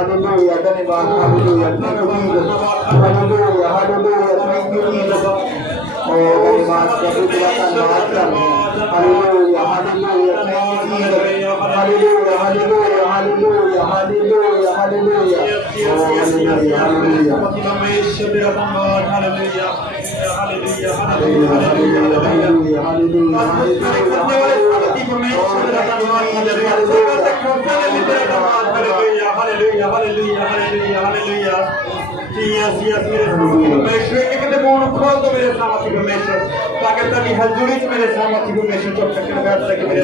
Hallelujah, hallelujah, thank you, Jesus. Hallelujah, hallelujah, thank you, Jesus. Oh, धन्यवाद प्रभु तेरा धन्यवाद करते हैं। Hallelujah, hallelujah, thank you, Jesus. Hallelujah, hallelujah, hallelujah, hallelujah, hallelujah. Oh, hallelujah, hallelujah. Hallelujah, hallelujah, hallelujah. Yes, मेरे परमेश्वर के कितने बोल खोल दो मेरे सामर्थ्य परमेश्वर ताकि तभी हजूरी से मेरे सामर्थ्य परमेश्वर चुप करके बैठ सके मेरे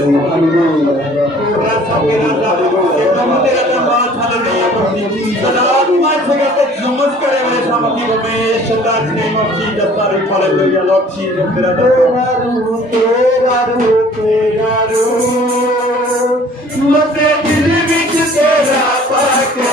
एकदम तेरा धन्यवाद हालेलुया सदात्मा से कहते जुम्मत करे मेरे सामर्थ्य परमेश्वर that name of Jesus hallelujah Lord Jesus तेरा रूप मते दिल विच तेरा पाके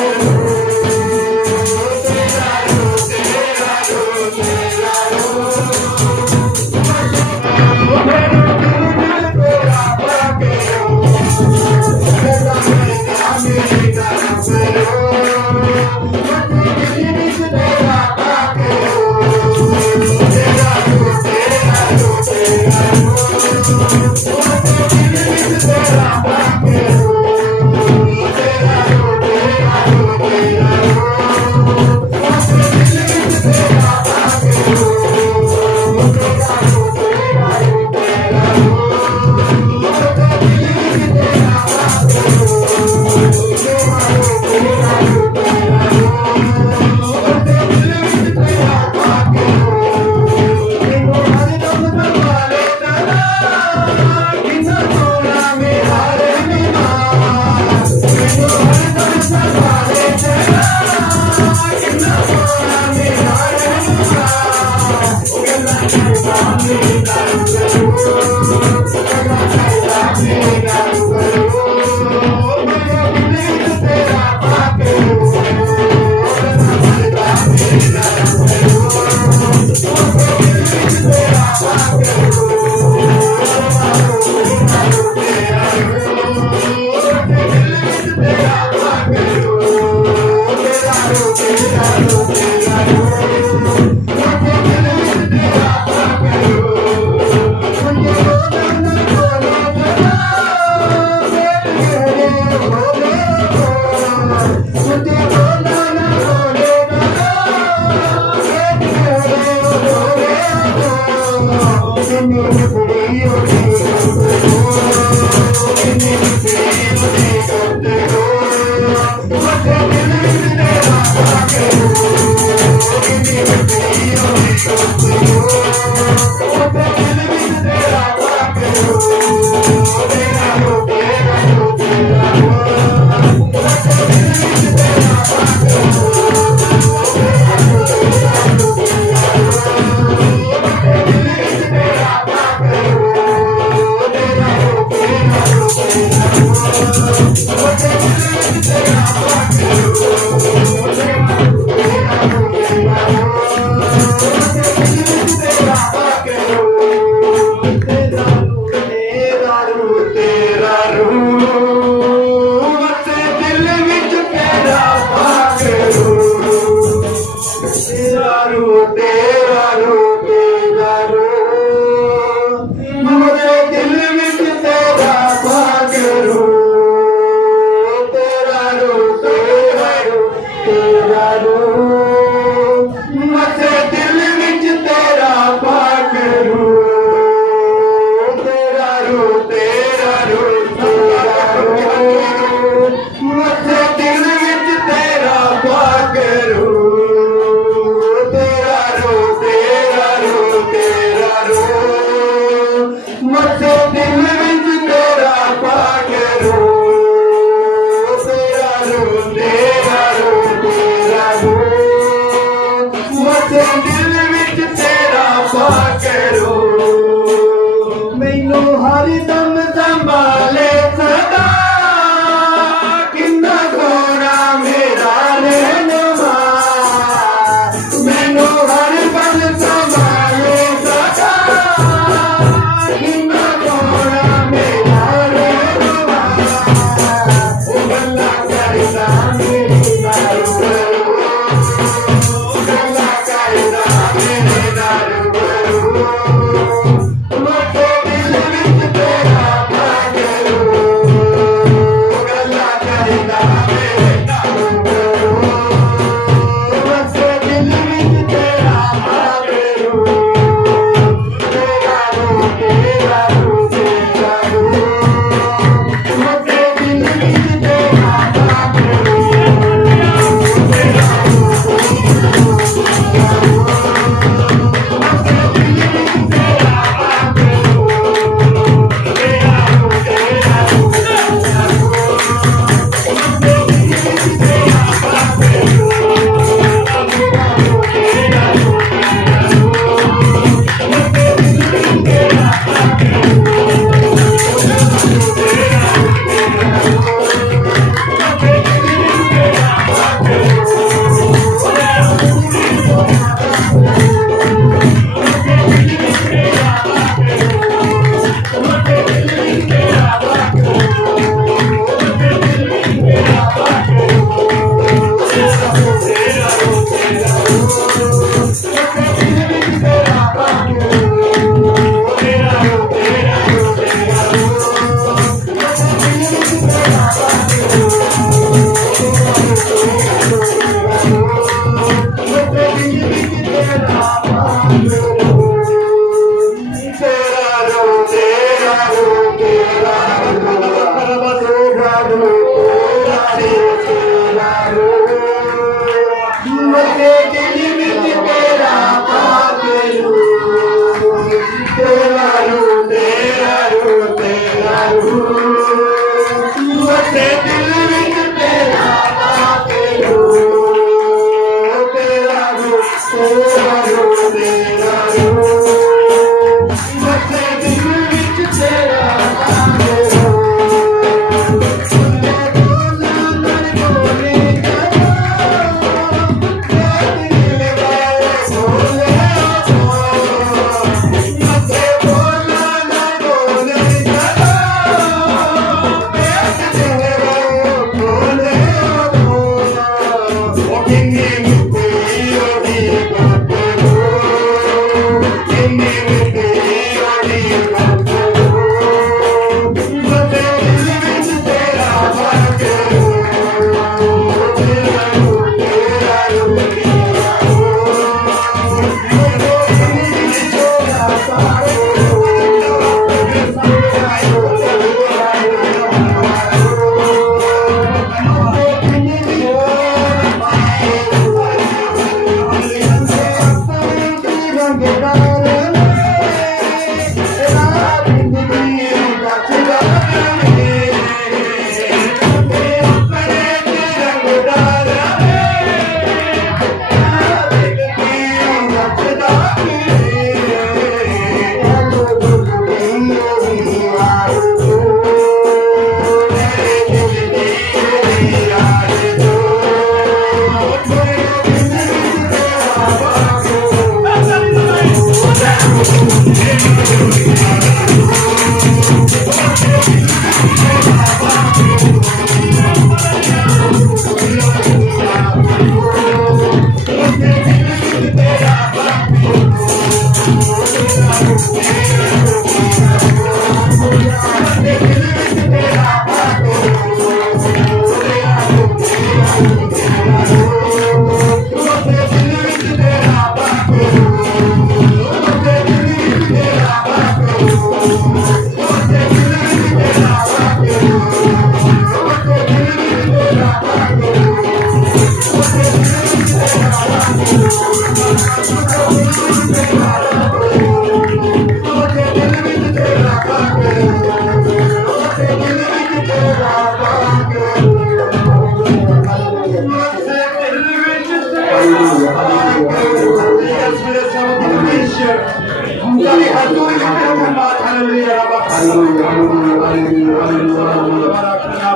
Hallelujah, hallelujah, hallelujah,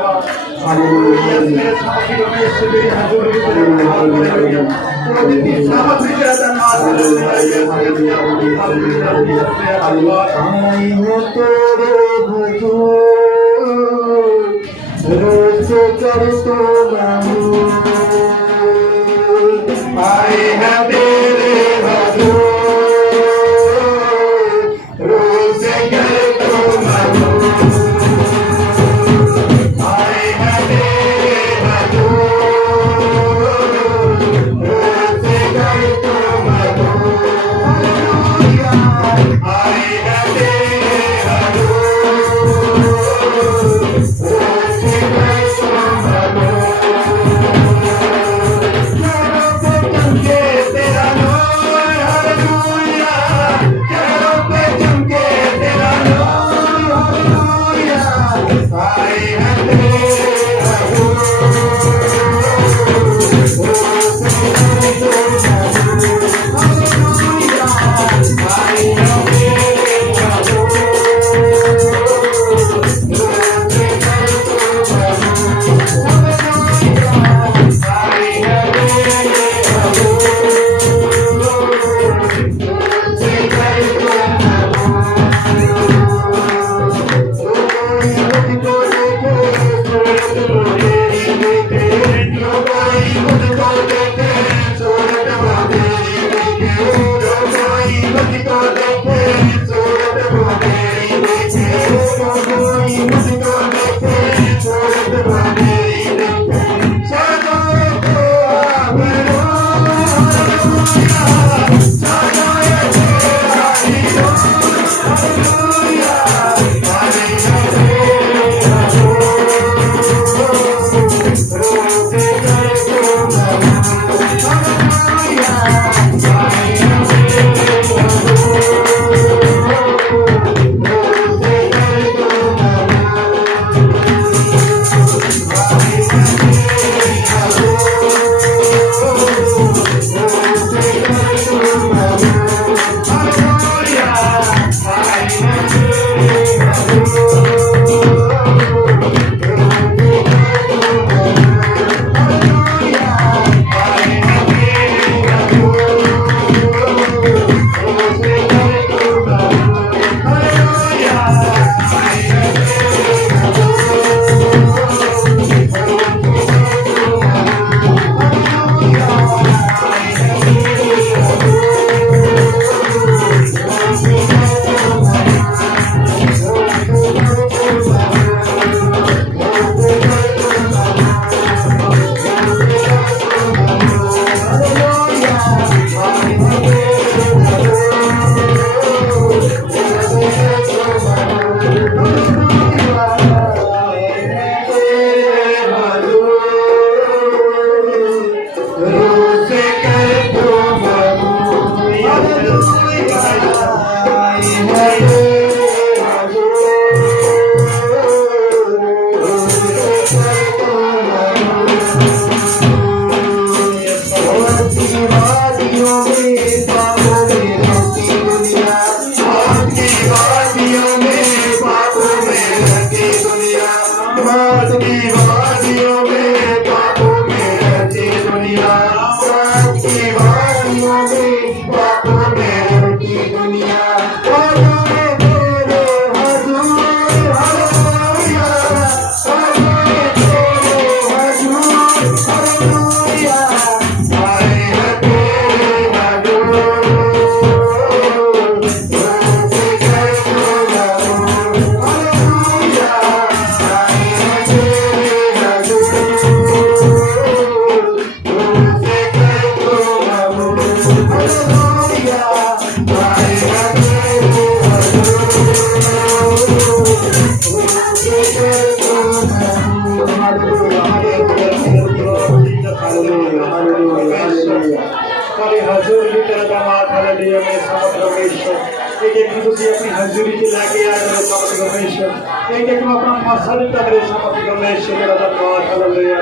हमारे हजूर की तरह दामाद हालेलुया में समस्त परमेश्वर एक एक दूसरे अपनी हजूरी के लाके आए मेरे समस्त परमेश्वर एक एक में अपना मसल तक मेरे समस्त परमेश्वर तेरा दामाद हालेलुया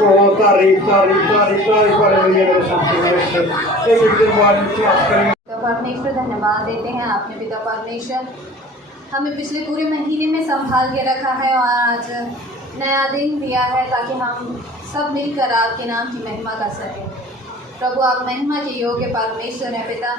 ओ तारीफ हालेलुया मेरे समस्त परमेश्वर एक एक दिन बाद क्या करें परमेश्वर धन्यवाद देते हैं। आपने पिता परमेश्वर हमें पिछले पूरे महीने में संभाल के रखा है और आज नया दिन दिया है ताकि हम सब मिलकर आपके नाम की महिमा कर सकें। प्रभु आप महिमा के योग्य परमेश्वर हैं पिता।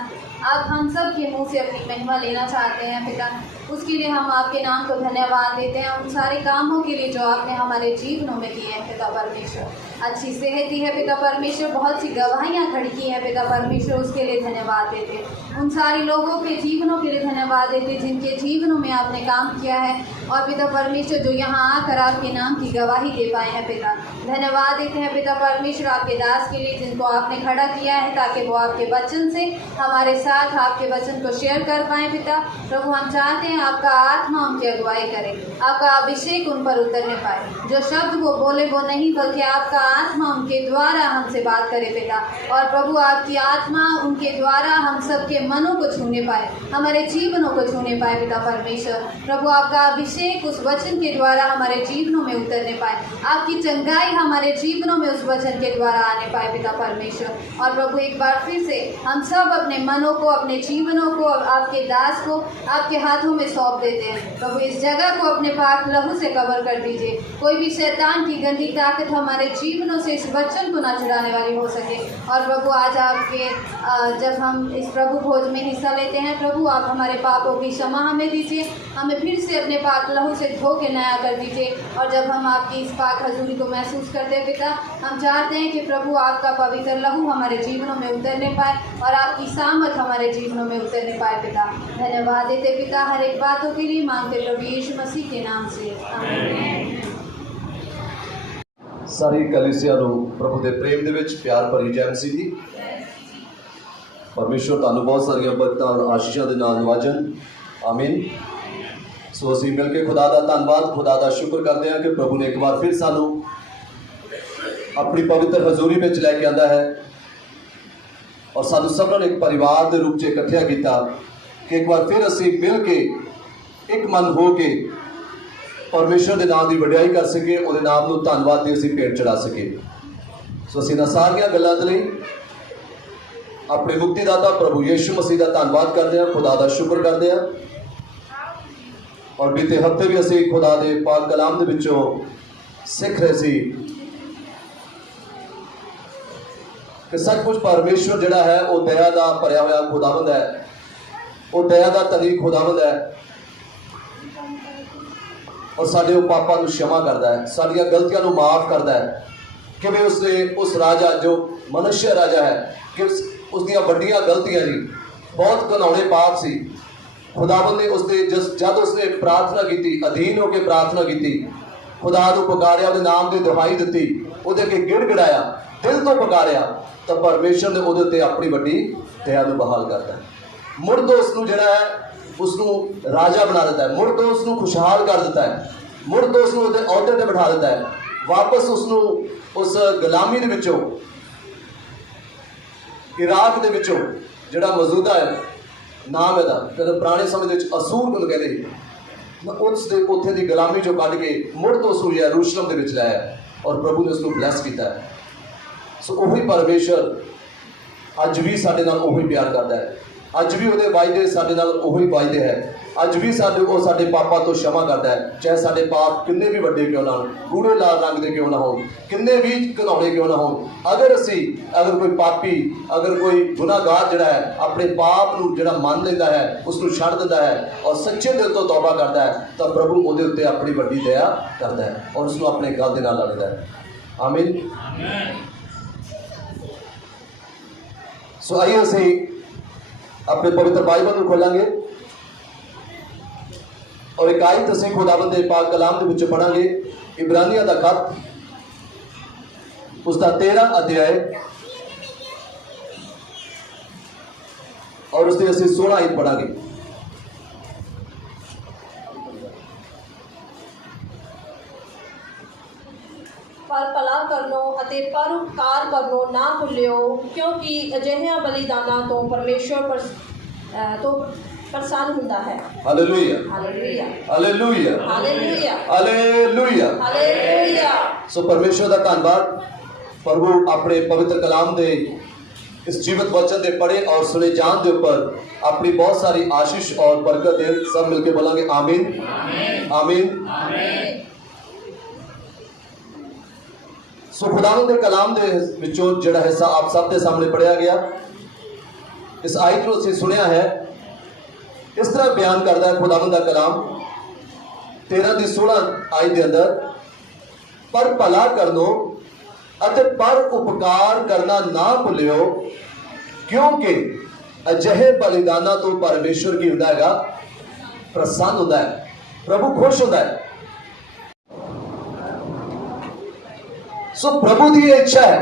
आप हम सब के मुंह से अपनी महिमा लेना चाहते हैं पिता। उसके लिए हम आपके नाम को धन्यवाद देते हैं उन सारे कामों के लिए जो आपने हमारे जीवनों में किए हैं पिता परमेश्वर। अच्छी सेहत दी है पिता परमेश्वर, बहुत सी गवाहियाँ खड़ी की हैं पिता परमेश्वर, उसके लिए धन्यवाद देते हैं। उन सारे लोगों के जीवनों के लिए धन्यवाद देते हैं जिनके जीवनों में आपने काम किया है और पिता परमेश्वर जो यहाँ आकर आपके नाम की गवाही दे पाए हैं पिता। धन्यवाद देते हैं पिता परमेश्वर आपके दास के लिए जिनको आपने खड़ा किया है ताकि वो आपके वचन से हमारे साथ आपके वचन को शेयर कर पाएँ पिता। प्रभु हम चाहते हैं आपका आत्मा उनकी अगुवाई करे, आपका अभिषेक उन पर उतरने पाए। जो शब्द वो बोले वो नहीं बल्कि आपका आत्मा उनके द्वारा हमसे बात करे पिता। और प्रभु आपकी आत्मा उनके द्वारा हम सबके मनों को छूने पाए, हमारे जीवनों को छूने पाए पिता परमेश्वर। प्रभु आपका अभिषेक उस वचन के द्वारा हमारे जीवनों में उतरने पाए, आपकी चंगाई हमारे जीवनों में उस वचन के द्वारा आने पाए पिता परमेश्वर। और प्रभु एक बार फिर से हम सब अपने मनों को अपने जीवनों को आपके दास को आपके हाथों में सौंप देते हैं। प्रभु इस जगह को अपने पाक लहू से कवर कर दीजिए। कोई भी शैतान की गंदी ताकत हमारे जीवनों से इस वचन को ना छुड़ाने वाली हो सके। और प्रभु आज आपके जब हम इस प्रभु भोज में हिस्सा लेते हैं प्रभु आप हमारे पापों की क्षमा हमें दीजिए, हमें फिर से अपने पाक लहू से धो के नया कर दीजिए। और जब हम आपकी इस पाक हजूरी को महसूस करते हैं पिता, हम चाहते हैं कि प्रभु आपका पवित्र लहू हमारे जीवनों में उतरने पाए और आपकी सामर्थ हमारे जीवनों में उतरने पाए पिता। धन्यवाद देते पिता हर एक बातों के लिए मांगते प्रभु यीशु मसीह के नाम से आमीन। सारी कलीसिया ਨੂੰ प्रभु के प्रेम ਦੇ ਵਿੱਚ प्यार भरी जय मसीह जी। परमेश्वर ਤੁਹਾਨੂੰ बहुत सारिया बरकतां और आशीषां ਦੇ ਨਾਲ ਨਵਾਜਣ आमीन। सो ਅਸੀਂ मिल के खुदा का धन्यवाद खुदा का शुक्र करते हैं कि प्रभु ने एक बार फिर सानू अपनी पवित्र हजूरी में लैके आंदा है और सानू सबनों ने एक परिवार के रूप में इकट्ठा किया कि एक बार फिर असी मिल के एक मन हो के परमेश्वर के नाम की वडियाई कर सके, वो नाम को धन्यवाद की असी भेंट चढ़ा सके। सो असी इन्हां सारिया गल्लां दे लई अपने मुक्तिदाता प्रभु यीशु मसीह का धन्यवाद करते हैं, खुदा का शुक्र करते हैं। और बीते हफ्ते भी असी खुदा के पाक कलाम के विचों सीख रहे सी कि सचमुच परमेश्वर जिहड़ा है वो दया का भरिया हुआ खुदावंद है, वो दया का धनी खुदावंद है और साडे वो पापां नूं क्षमा करता है, साडियां गलतियां नूं माफ़ करता है। कि उसने उस राजा जो मनुष्य राजा है कि उसदियां वड्डियां गलतियां जी बहुत घिनौने पाप सी, खुदावंद ने उसने जब उसने प्रार्थना की अधीन होकर प्रार्थना की, खुदा नूं पुकारिया, उसके नाम की दुहाई दी, उहदे अगे गिड़गिड़ाया, दिल तो पुकारिया, तो परमेश्वर ने उहदे उत्ते अपनी वड्डी दया नूं बहाल करता है। मुड़ तो उसनूं जिहड़ा है उसनूं राजा बना देता है, मुड़ तो उसनूं खुशहाल कर देता है, मुड़ तो उसनूं उहदे अहुदे ते बिठा देता है, वापस उसनूं उस गुलामी दे विचों इराक दे विचों जिहड़ा मौजूदा है नाम है कदम पुराने समय असूर को कहते उसके उत्थे की गुलामी चो कढ़ के मुड़ तो उसको यरूशलेम के विच लाया और प्रभु ने उसको ब्लैस किया है। सो उही परमेश्वर अज भी साडे नाल उही प्यार करता है, अज भी वो वायदे साडे नाल उही वायदे है, अज भी साडे पापां तो क्षमा करता है, चाहे साडे पाप किन्ने भी वड्डे क्यों ना हो, गूढ़े लाल रंग के क्यों ना हो, किन्ने भी घिनौने क्यों ना हो। अगर कोई पापी अगर कोई गुनाहगार जिहड़ा है अपने पाप नूं जिहड़ा मान लैंदा है, उसनूं छड्ड दिंदा है और सच्चे दिल तो तौबा करता है, तो प्रभु उहदे उत्ते अपनी वड्डी दया करता है और उसनूं अपने गल दे नाल ला लैंदा है। आमीन। सो आइए असीं अपने पवित्र बाइबल को खोलांगे और एक आयत असीं खुदावंद दे पाक कलाम दे विच पढ़ांगे, इब्रानियां दा खत उसका 13 अध्याय और उसके असीं 16 आयत पढ़ांगे। पर भला करनो अते परोपकार करनो ना भुल्लिओ, क्योंकि अजिहियां बलिदानां तो परमेश्वर प्रसन्न हुंदा है। Hallelujah hallelujah hallelujah hallelujah hallelujah hallelujah. सो परमेश्वर का धन्यवाद, प्रभु अपने पवित्र कलाम दे इस जीवित वचन के पढ़े और सुने जान के ऊपर अपनी बहुत सारी आशीष और बरकत दे। सब मिलके बोलेंगे आमीन आमीन। सो खुदावंद के कलाम के विचों जिहड़ा हिस्सा आप सब के सामने पढ़िया गया, इस आयत को असीं सुनिया है। इस तरह बयान करता है खुदावंद का कलाम 13-16 आयत के अंदर, पर भला करनो अते पर उपकार करना ना भुलियो, क्योंकि अजिहे बलिदाना तो परमेश्वर की हुंदा हैगा प्रसन्न हुंदा है, प्रभु खुश हुंदा है। सो प्रभु की ये इच्छा है,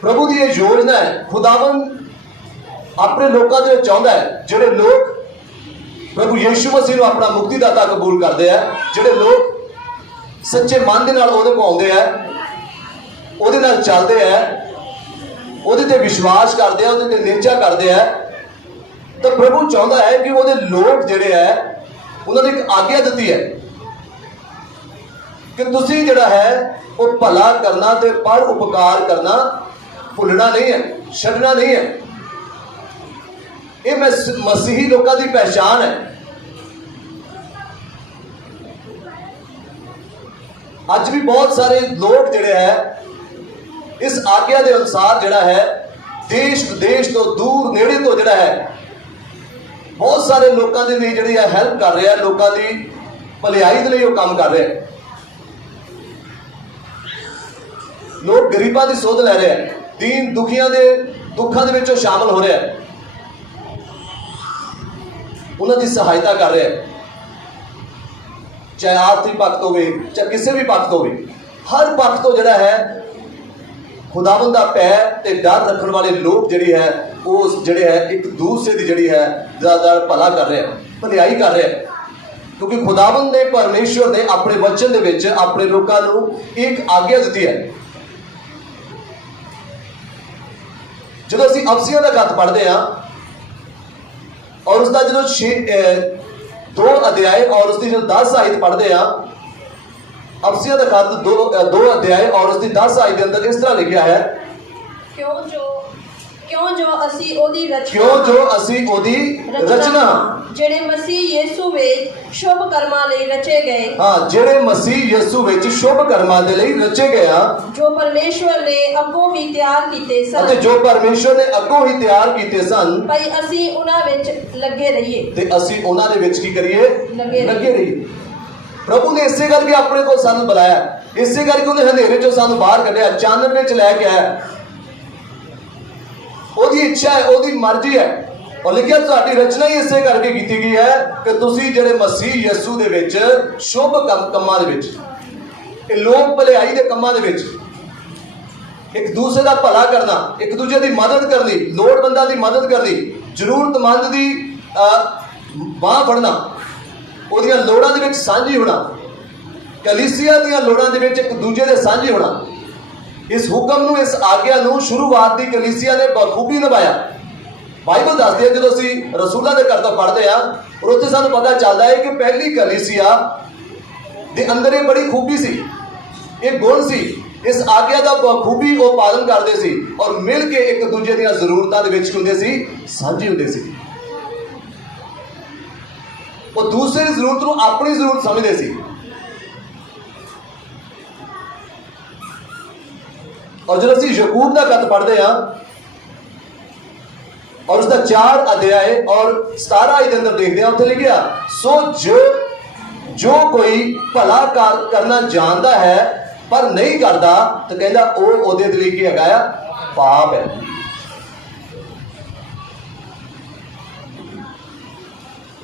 प्रभु की ये योजना है। खुदावंद अपने लोगों के चाहता है जिहड़े लोग प्रभु यीशु मसीह को अपना मुक्तिदाता कबूल करते हैं, जिहड़े लोग सच्चे मन के नाल उहदे कोल आउंदे हैं, उहदे नाल चलते हैं, उहदे ते विश्वास करते हैं, उहदे ते निचा करते हैं, तो प्रभु चाहता है कि उहदे लोग जिहड़े है उन्होंने एक आज्ञा दी है कि तुसीं जिहड़ा है वो भला करना ते पर उपकार करना भुलना नहीं है, छड्डना नहीं है। ये मसीही लोगों की पहचान है। अज भी बहुत सारे लोग जिहड़े है इस आज्ञा के अनुसार जिहड़ा है देश विदेश तो दूर नेड़े तो जिहड़ा है बहुत सारे लोगों के लिए जिहड़ी है हेल्प कर रहे हैं, लोगों की भलाई के लिए वो काम कर रहे हैं। लोग गरीबों की सोध ले रहे हैं, दीन दुखियां के दुखों के विचों शामिल हो रहे हैं, उन्होंने सहायता कर रहे हैं, चाहे आर्थिक पक्ष हो, चाहे किसी भी पक्ष हो, हर पक्ष तो जिहड़ा है खुदावंद दा पैर ते डर रखने वाले लोग जिहड़ी है वो जिहड़े है एक दूसरे की जिहड़ी है ज़्यादा भला कर रहे हैं, भलाई कर रहे हैं, क्योंकि खुदावंद ने परमेश्वर ने अपने वचन दे विच अपने लोगों को एक आज्ञा दी है। जो असीं अफसियां दा खत पढ़ते हैं और उसका जो 2 अध्याय और उसकी जो 10 आयत पढ़ते हैं, अफसियां दा खत 2 अध्याय और उसकी 10 आयत के अंदर इस तरह लिखा है, क्यों जो असी ओदी रचना ਜਿਹੜੇ ਮਸੀਹ ਯीशु ਵਿੱਚ शुभ कर्मां ਲਈ रचे गए। हाँ, ਜਿਹੜੇ ਮਸੀਹ ਯਿਸੂ ਵਿੱਚ शुभ कर्मां ਦੇ ਲਈ रचे गए ਆ, जो परमेश्वर ने ਅੱਗੋਂ ਹੀ ਤਿਆਰ ਕੀਤੇ ਸਨ, ਅਤੇ ਜੋ ਪਰਮੇਸ਼ਵਰ ਨੇ ਅੱਗੋਂ ਹੀ ਤਿਆਰ ਕੀਤੇ ਸਨ, ਭਈ ਅਸੀਂ ਉਹਨਾਂ ਵਿੱਚ ਲੱਗੇ ਰਹੀਏ। ਤੇ ਅਸੀਂ ਉਹਨਾਂ ਦੇ ਵਿੱਚ ਕੀ ਕਰੀਏ? ਲੱਗੇ ਰਹੀਏ। प्रभु ने इसे करके अपने को सानू बुलाया, इसे करके उन्हें अंधेरे चो सानू बाहर कढ़िया, चानन विच लैके आया। ओदी इच्छा है, ओदी मर्जी है, और लिखिया तुहाडी रचना ही इसे करके की गई है कि तुसीं जिहड़े मसीह यीशु दे विच शुभ कम्मां दे विच, लोक भलाई दे कम्मां दे विच एक दूसरे का भला करना, एक दूसरे की मदद करनी, लोड़वंदां की मदद करनी, जरूरतमंद की बांह फड़ना, उहदियां लोड़ां दे विच सांझी होना, कलीसिया दीयां लोड़ां दे विच एक दूजे दे सांझी होना। इस हुक्म नूं, इस आग्या नूं शुरुआत दी कलीसिया ने बखूबी निभाया। बाइबल दसदी है, जो असीं रसूलां दे घर तो पढ़दे आ और उत्थे सानूं पता चलदा है कि पहली कलीसिया दे अंदर ये बड़ी खूबी सी, एक गुण सी, इस आग्या का बखूबी वो पालन करते सी और मिल के एक दूजे दीयां जरूरतां दे विच हुंदे सी, सांझे हुंदे सी। वो दूसरे की जरूरत को अपनी जरूरत समझते सी। और जब असीं याकूब का खत पढ़ते हैं और उसका 4 अध्याय और 17 के अंदर देखते हैं, उत्थे लिखिया, सो जो कोई भला करना जानता है पर नहीं करता, तो कहता वो ओहदे दे लई की हैगा पाप है।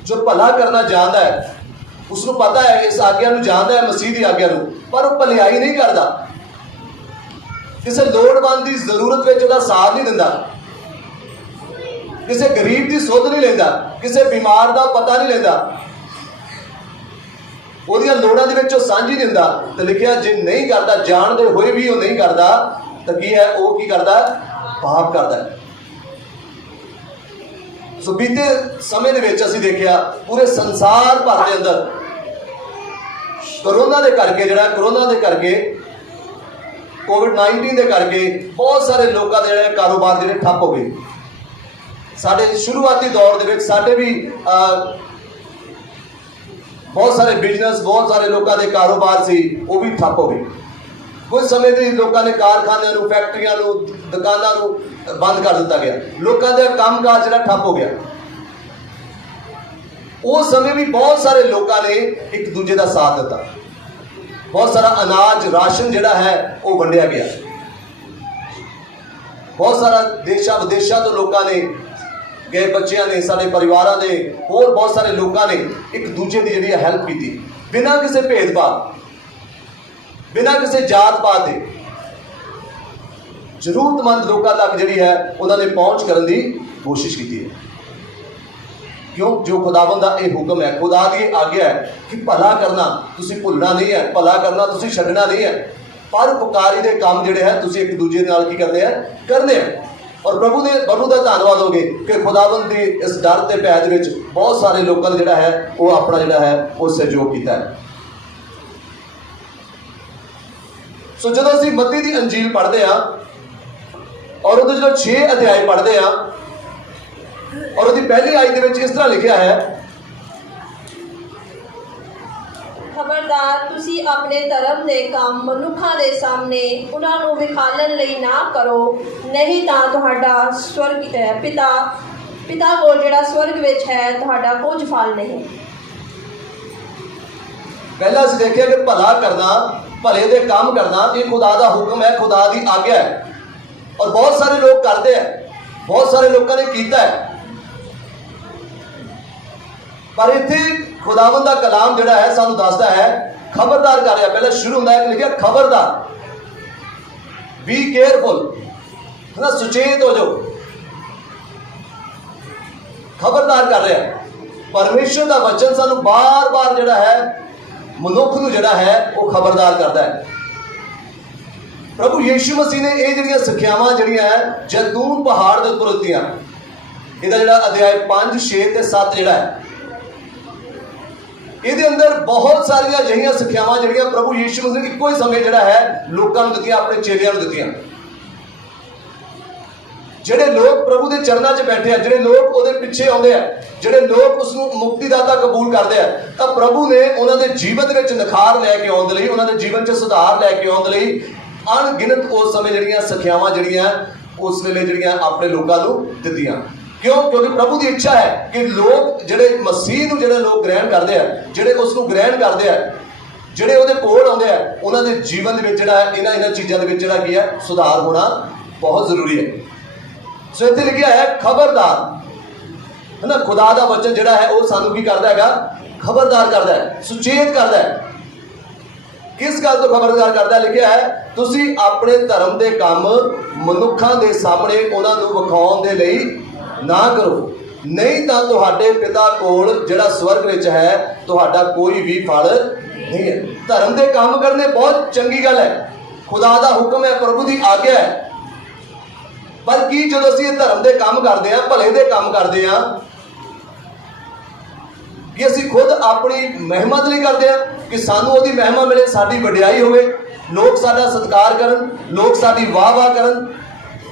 जो भला करना जानता है, उसको पता है, इस आज्ञा नूं जानता है, मसीह की आज्ञा नूं, पर वो भलाई नहीं करता, किसी लोड़वंद की जरूरत में उसका साथ नहीं दिंदा, किसी गरीब की सुध नहीं लेंदा, किसी बीमार का पता नहीं लेंदा, उहदियां लोड़ां दे विच सांझी दिंदा। तो लिखिया, जे नहीं करता, जानते हुए भी वो नहीं करता, तो की है वो की करता? पाप करता है। सो बीते समय दे विच असीं देखिया पूरे संसार भर के अंदर कोरोना के करके, जिहड़ा कोरोना के करके कोविड-19 ਦੇ ਕਰਕੇ ਬਹੁਤ ਸਾਰੇ ਲੋਕਾਂ ਦੇ ਜਿਹੜੇ ਕਾਰੋਬਾਰ ਜਿਹੜੇ ਠੱਪ ਹੋ ਗਏ। ਸਾਡੇ ਸ਼ੁਰੂਆਤੀ ਦੌਰ ਦੇ ਵਿੱਚ ਸਾਡੇ ਵੀ ਬਹੁਤ ਸਾਰੇ ਬਿਜ਼ਨਸ, ਬਹੁਤ ਸਾਰੇ ਲੋਕਾਂ ਦੇ ਕਾਰੋਬਾਰ ਸੀ, ਉਹ ਵੀ ਠੱਪ ਹੋ ਗਏ। ਕੁਝ ਸਮੇਂ ਲਈ ਲੋਕਾਂ ਨੇ ਕਾਰਖਾਨਿਆਂ ਨੂੰ, ਫੈਕਟਰੀਆਂ ਨੂੰ, ਦੁਕਾਨਾਂ ਨੂੰ ਬੰਦ ਕਰ ਦਿੱਤਾ ਗਿਆ। ਲੋਕਾਂ ਦਾ ਕੰਮਕਾਜ ਜਿਹੜਾ ਠੱਪ ਹੋ ਗਿਆ। ਉਸ ਸਮੇਂ ਵੀ ਬਹੁਤ ਸਾਰੇ ਲੋਕਾਂ ਨੇ ਇੱਕ ਦੂਜੇ ਦਾ ਸਾਥ ਦਿੱਤਾ। ਬਹੁਤ ਸਾਰਾ ਅਨਾਜ, ਰਾਸ਼ਨ ਜਿਹੜਾ ਹੈ ਉਹ ਵੰਡਿਆ ਗਿਆ। ਬਹੁਤ ਸਾਰਾ ਦੇਸ਼ਾਂ ਵਿਦੇਸ਼ਾਂ ਤੋਂ ਲੋਕਾਂ ਨੇ, ਗਏ ਬੱਚਿਆਂ ਨੇ, ਸਾਡੇ ਪਰਿਵਾਰਾਂ ਦੇ ਹੋਰ ਬਹੁਤ ਸਾਰੇ ਲੋਕਾਂ ਨੇ ਇੱਕ ਦੂਜੇ ਦੀ ਜਿਹੜੀ ਹੈਲਪ ਕੀਤੀ, ਬਿਨਾਂ ਕਿਸੇ ਭੇਦਭਾਵ, ਬਿਨਾਂ ਕਿਸੇ ਜਾਤ ਪਾਤ ਦੇ। ਜ਼ਰੂਰਤਮੰਦ ਲੋਕਾਂ ਤੱਕ ਜਿਹੜੀ ਹੈ ਉਹਨਾਂ ਨੇ ਪਹੁੰਚ ਕਰਨ ਦੀ ਕੋਸ਼ਿਸ਼ ਕੀਤੀ ਹੈ। क्यों? जो खुदावंद का यह हुक्म है, खुदा की आज्ञा है कि भला करना तुसी भुलना नहीं है, भला करना तुसी छड्डना नहीं है। परोपकारी के काम जिहड़े है तुसी एक दूजे नाल की करते हैं, करने हैं। और प्रभु का धन्यवाद होगे कि खुदावंद की इस डर के भय दे विच बहुत सारे लोगों ने जिहड़ा है वो अपना जिहड़ा है वो सहयोग किया है। सो जदों असीं मत्ती दी अंजील पढ़ते हैं और उहदे जो 6 अध्याय पढ़ते हैं और उसकी पहली आयत दे विच इस तरह लिखा है, खबरदार तुसी अपने धर्म के काम मनुखा के सामने उन्होंने विखालन लई ना करो, नहीं तां तुहाडा स्वर्ग पिता को जिहड़ा स्वर्ग विच है तुहाडा कुछ फल नहीं। पहला असीं देखिया कि भला करना, भले दे काम करना ये खुदा दा हुक्म है, खुदा दी आज्ञा है। और बहुत सारे लोग करते हैं, बहुत सारे लोगों ने कीता है। पर इत्थे खुदावंद दा कलाम जिहड़ा है सानू दसदा है, खबरदार कर रहा। पहले शुरू होंदा है कि लिखिया खबरदार, बी केयरफुल, है ना, सुचेत हो जाओ, खबरदार कर रहा है। परमेश्वर का वचन सानू बार बार जिहड़ा है मनुख नूं जिहड़ा है वो खबरदार करता है। प्रभु यीशु मसीह ने ये जिहड़ियां सिक्ख्यावां जिहड़ियां है जैतून पहाड़ दे उत्पर दित्तियां। इहदा जिहड़ा अध्याय 5, 6 ते 7 जिहड़ा है ਇਹਦੇ ਅੰਦਰ ਬਹੁਤ ਸਾਰੀਆਂ ਅਜਿਹੀਆਂ ਸਿੱਖਿਆਵਾਂ ਜਿਹੜੀਆਂ ਪ੍ਰਭੂ ਯੀਸ਼ੂ ਮਸੀਹ ਨੇ ਇੱਕੋ ਹੀ ਸਮੇਂ ਜਿਹੜਾ ਹੈ ਲੋਕਾਂ ਨੂੰ ਦਿੱਤੀਆਂ, ਆਪਣੇ ਚੇਲਿਆਂ ਨੂੰ ਦਿੱਤੀਆਂ। ਜਿਹੜੇ ਲੋਕ ਪ੍ਰਭੂ ਦੇ ਚਰਨਾਂ 'ਚ ਬੈਠੇ ਆ, ਜਿਹੜੇ ਲੋਕ ਉਹਦੇ ਪਿੱਛੇ ਆਉਂਦੇ ਆ, ਜਿਹੜੇ ਲੋਕ ਉਸ ਨੂੰ ਮੁਕਤੀਦਾਤਾ ਕਬੂਲ ਕਰਦੇ ਆ, ਤਾਂ ਪ੍ਰਭੂ ਨੇ ਉਹਨਾਂ ਦੇ ਜੀਵਨ ਵਿੱਚ ਨਿਖਾਰ ਲੈ ਕੇ ਆਉਣ ਦੇ ਲਈ, ਉਹਨਾਂ ਦੇ ਜੀਵਨ 'ਚ ਸੁਧਾਰ ਲੈ ਕੇ ਆਉਣ ਦੇ ਲਈ ਅਣਗਿਣਤ ਉਸ ਸਮੇਂ ਜਿਹੜੀਆਂ ਸਿੱਖਿਆਵਾਂ ਜਿਹੜੀਆਂ ਉਸ ਵੇਲੇ ਜਿਹੜੀਆਂ ਆਪਣੇ ਲੋਕਾਂ ਨੂੰ ਦਿੱਤੀਆਂ। क्यों? क्योंकि प्रभु की इच्छा है कि लोग जिहड़े मसीह नूं जिहड़े लोग ग्रहण करते हैं, जिहड़े उस नूं ग्रहण करते हैं, जिहड़े उहदे कोल आउंदे हैं, उन्हां दे जीवन दे विच जिहड़ा है इन्हां चीज़ां दे विच जिहड़ा की है सुधार होना बहुत जरूरी है। सो इत्थे लिखिया है खबरदार, है ना, खुदा दा वचन जिहड़ा है वो सानू की करदा हैगा, खबरदार करदा है, सुचेत करदा है। किस गल तो खबरदार करदा है? लिखिया है तुसी अपने धर्म दे काम मनुखां दे सामने उन्हां नूं विखाउण दे लई ना करो, नहीं तो तुहाडे पिता कोल जिहड़ा स्वर्ग विच है तुहाडा कोई भी फल नहीं है। धर्म दे काम करने बहुत चंगी गल है, खुदा दा हुक्म है, प्रभु दी आज्ञा है। पर की जदों असीं धर्म दे काम करदे हां, भले दे काम करदे हां, कि असीं खुद अपनी महिमा दे लई करदे हां कि सानू ओहदी महिमा मिले, साडी वडियाई होवे, लोग साडा सत्कार करन, लोग साडी वाह वाह करन,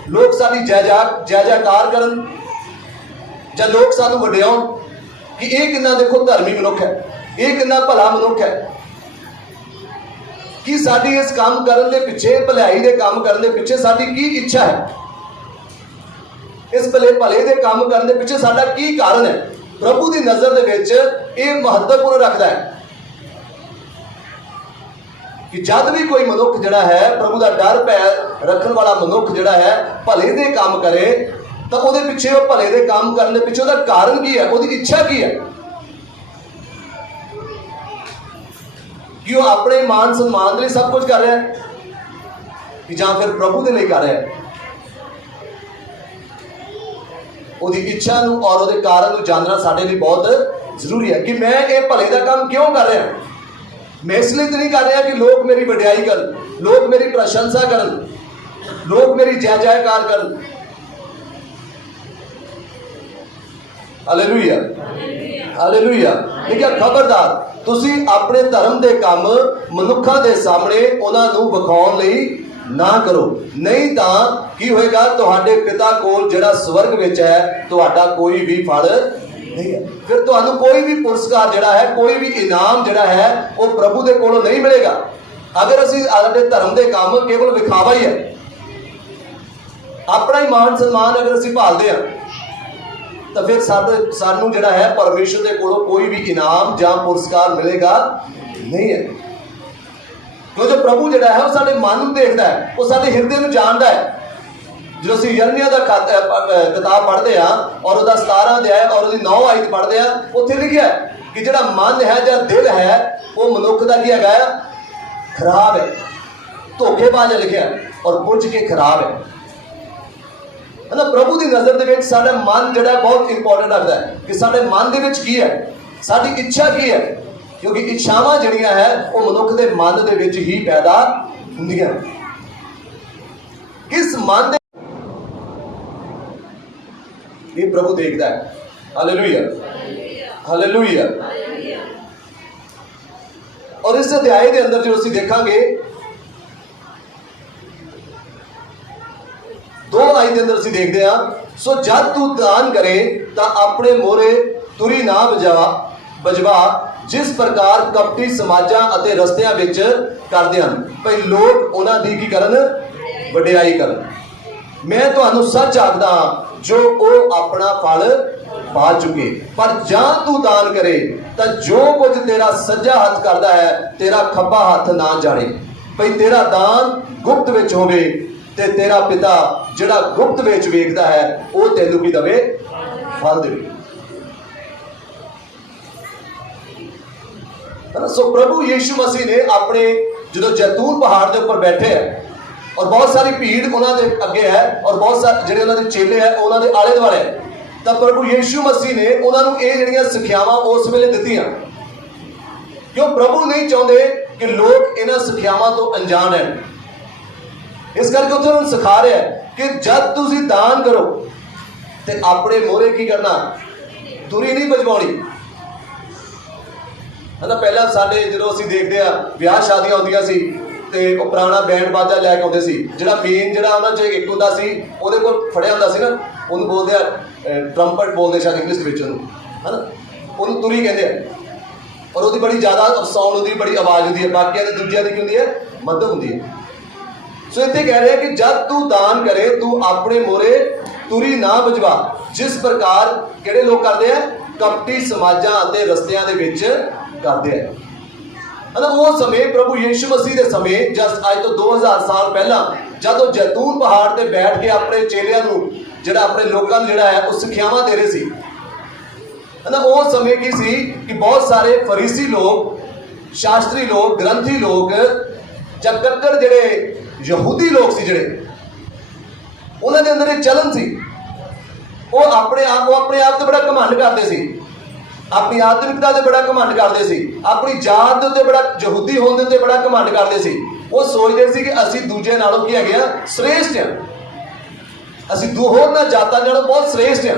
लोग साडी जय जयकार करन, ਜਾਂ ਲੋਕ ਸਾਨੂੰ ਵਡਿਆਉਣ कि ਇਹ ਕਿੰਨਾ देखो ਧਰਮੀ ਮਨੁੱਖ है, ਇਹ ਕਿੰਨਾ ਭਲਾ ਮਨੁੱਖ है। कि साडी इस काम करन दे पिछे, भलाई दे काम करन दे पिछे साडी की इच्छा है, इस भले दे काम करन दे पिछे साडा की कारण है। प्रभु की नज़र दे विच ये महत्वपूर्ण रखता है कि जब भी कोई मनुख जिहड़ा है प्रभु का डर भय रखण वाला मनुख जिहड़ा है भले दे काम करे, तो वो पिछे वो भले दे काम करने पिछे उसका कारण की है, उसकी इच्छा की है कि वो अपने मान सम्मान के लिए सब कुछ कर रहा है कि जां फिर प्रभु के लिए कर रहा है। उसकी इच्छा नूं और उसके कारण नूं जानना साडे लिए बहुत जरूरी है कि मैं ये भले का काम क्यों कर रहा। मैं इसलिए तो नहीं कर रहा कि लोग मेरी वडियाई करन, लोग मेरी प्रशंसा करन, लोग मेरी जय जयकार करन। Hallelujah, hallelujah. लिखिया खबरदार तुसी अपने धर्म के काम मनुखा के सामने उन्होंने विखाउण लई ना करो, नहीं तो की होएगा, तुहाडे पिता कोल जिहड़ा स्वर्ग विच है तुहाडा कोई भी फल नहीं है। फिर तुहानू कोई भी पुरस्कार जिहड़ा है, कोई भी इनाम जिहड़ा है वो प्रभु दे कोलों नहीं मिलेगा। अगर असीं साडे धर्म दे काम केवल विखावा ही है, अपना ही मान सन्मान अगर असीं भालदे हां, तो फिर सानू जिहड़ा है परमेश्वर दे कोलों कोई भी इनाम जां पुरस्कार मिलेगा नहीं है। क्योंकि प्रभु जिहड़ा है वो साडे मन नूं देखदा है, वो साडे हिरदे नूं जाणदा है। जो असीं यिर्मयाह दा किताब पढ़दे हां और उसदा 17 अध्याय और उसदी 9 आयत पढ़दे हां, उत्थे लिखिआ है कि जिहड़ा मन है जां दिल है वो मनुख दा की हैगा, खराब है, धोखेबाज है लिखिआ और बुझ के खराब है ना। प्रभु की नज़र दे विच साडा मन जिहड़ा बहुत इंपॉर्टेंट रखता है कि साडे मन दे विच की है, साडी इच्छा की है, क्योंकि इच्छावां जिहड़ियां है वो मनुख दे मन दे विच ही पैदा हुंदियां। किस मन दे ये प्रभु देखदा है। Hallelujah, hallelujah. और इस अध्याय के अंदर जो असीं देखांगे 2 आयत के अंदर असीं देखते हैं, सो जब तू दान करे तो अपने मोहरे तुरी ना बजवा जिस प्रकार कपटी समाजां अते रस्तियां विच करदे हन, भई लोग उन्हां दी की करन, वडियाई करन। मैं तुहानू सच आखदा हां, जो ओ अपना फल पा चुके। पर जां तू दान करे तो जो कुछ तेरा सज्जा हाथ करदा है तेरा खब्बा हाथ ना जाने, भई तेरा दान गुप्त विच होवे ते तेरा पिता जिहड़ा गुप्त विच वेखदा है वो तैनूं की दवे, फल देवे। सो प्रभु यीशु मसीह ने अपने जो जैतून पहाड़ के ऊपर बैठे हैं और बहुत सारी भीड़ उन्होंने अगे है और बहुत सारे जिहड़े उन्होंने चेले है उन्होंने आले दुआले है, तो प्रभु यीशु मसीह ने उन्होंने ये जिहड़ियां सिक्ख्यावां उस वेले दित्तियां। क्यों प्रभु नहीं चाहते कि लोग इन्हां सिक्ख्यावां तो अनजान हैं, इस करके उत्थे उन्होंने सिखा रहे हैं कि जब तुसीं दान करो तो अपने मोहरे की करना, तुरी नहीं बजवाउणी है ना। पहला साडे जो असीं देखते हैं विआह शादियां होंदियां सी ते वो पुराना बैंड बाजा लैके आउंदे सी, जिहड़ा मेन जिहड़ा उन्हां च एक हुंदा सी उहदे कोल फड़िया हुंदा सी ना, उहनूं बोलदे आ ट्रंपट बोलदे शायद इंग्लिश विच उहनूं, है ना, उहनूं तुरी कहंदे आ। और उसदी बड़ी ज़्यादा साउंड होंदी, बड़ी आवाज़ होंदी है, बाकियां दी दूजियां दी की हुंदी है, मध्यम हुंदी है। सो इत्थे कह रहे हैं कि जब तू दान करे तू अपने मोहरे तुरी ना बजवा जिस प्रकार किहड़े लोग करदे आ, कपटी समाजां अते रस्तियां दे विच करदे हैं। वो समय प्रभु यीशु मसीह के समय जस्ट अज तो 2000 साल पहला जब वो जैतून पहाड़ पर बैठ के अपने चेलियां नूं जिहड़ा अपने लोगों नूं जिहड़ा है वो सिक्ख्यावां दे रहे सी, है ना। वो समय की सी कि बहुत सारे फरीसी लोग, शास्त्री लोग, ग्रंथी लोग जां कट्टर जिहड़े यहूदी लोग सी, जिहड़े उन्हां दे अंदर एक चलन सी, वो अपने आप ते बड़ा घमंड करते सी, अपनी आत्मिकता से बड़ा घमंड करते सी, अपनी जात के उत्ते बड़ा यहूदी होने के बड़ा घमंड करते सी। वो सोचते सी कि असी दूजे नालों की है श्रेष्ठ हैं, असी होरना जातां नालों बहुत श्रेष्ठ हैं,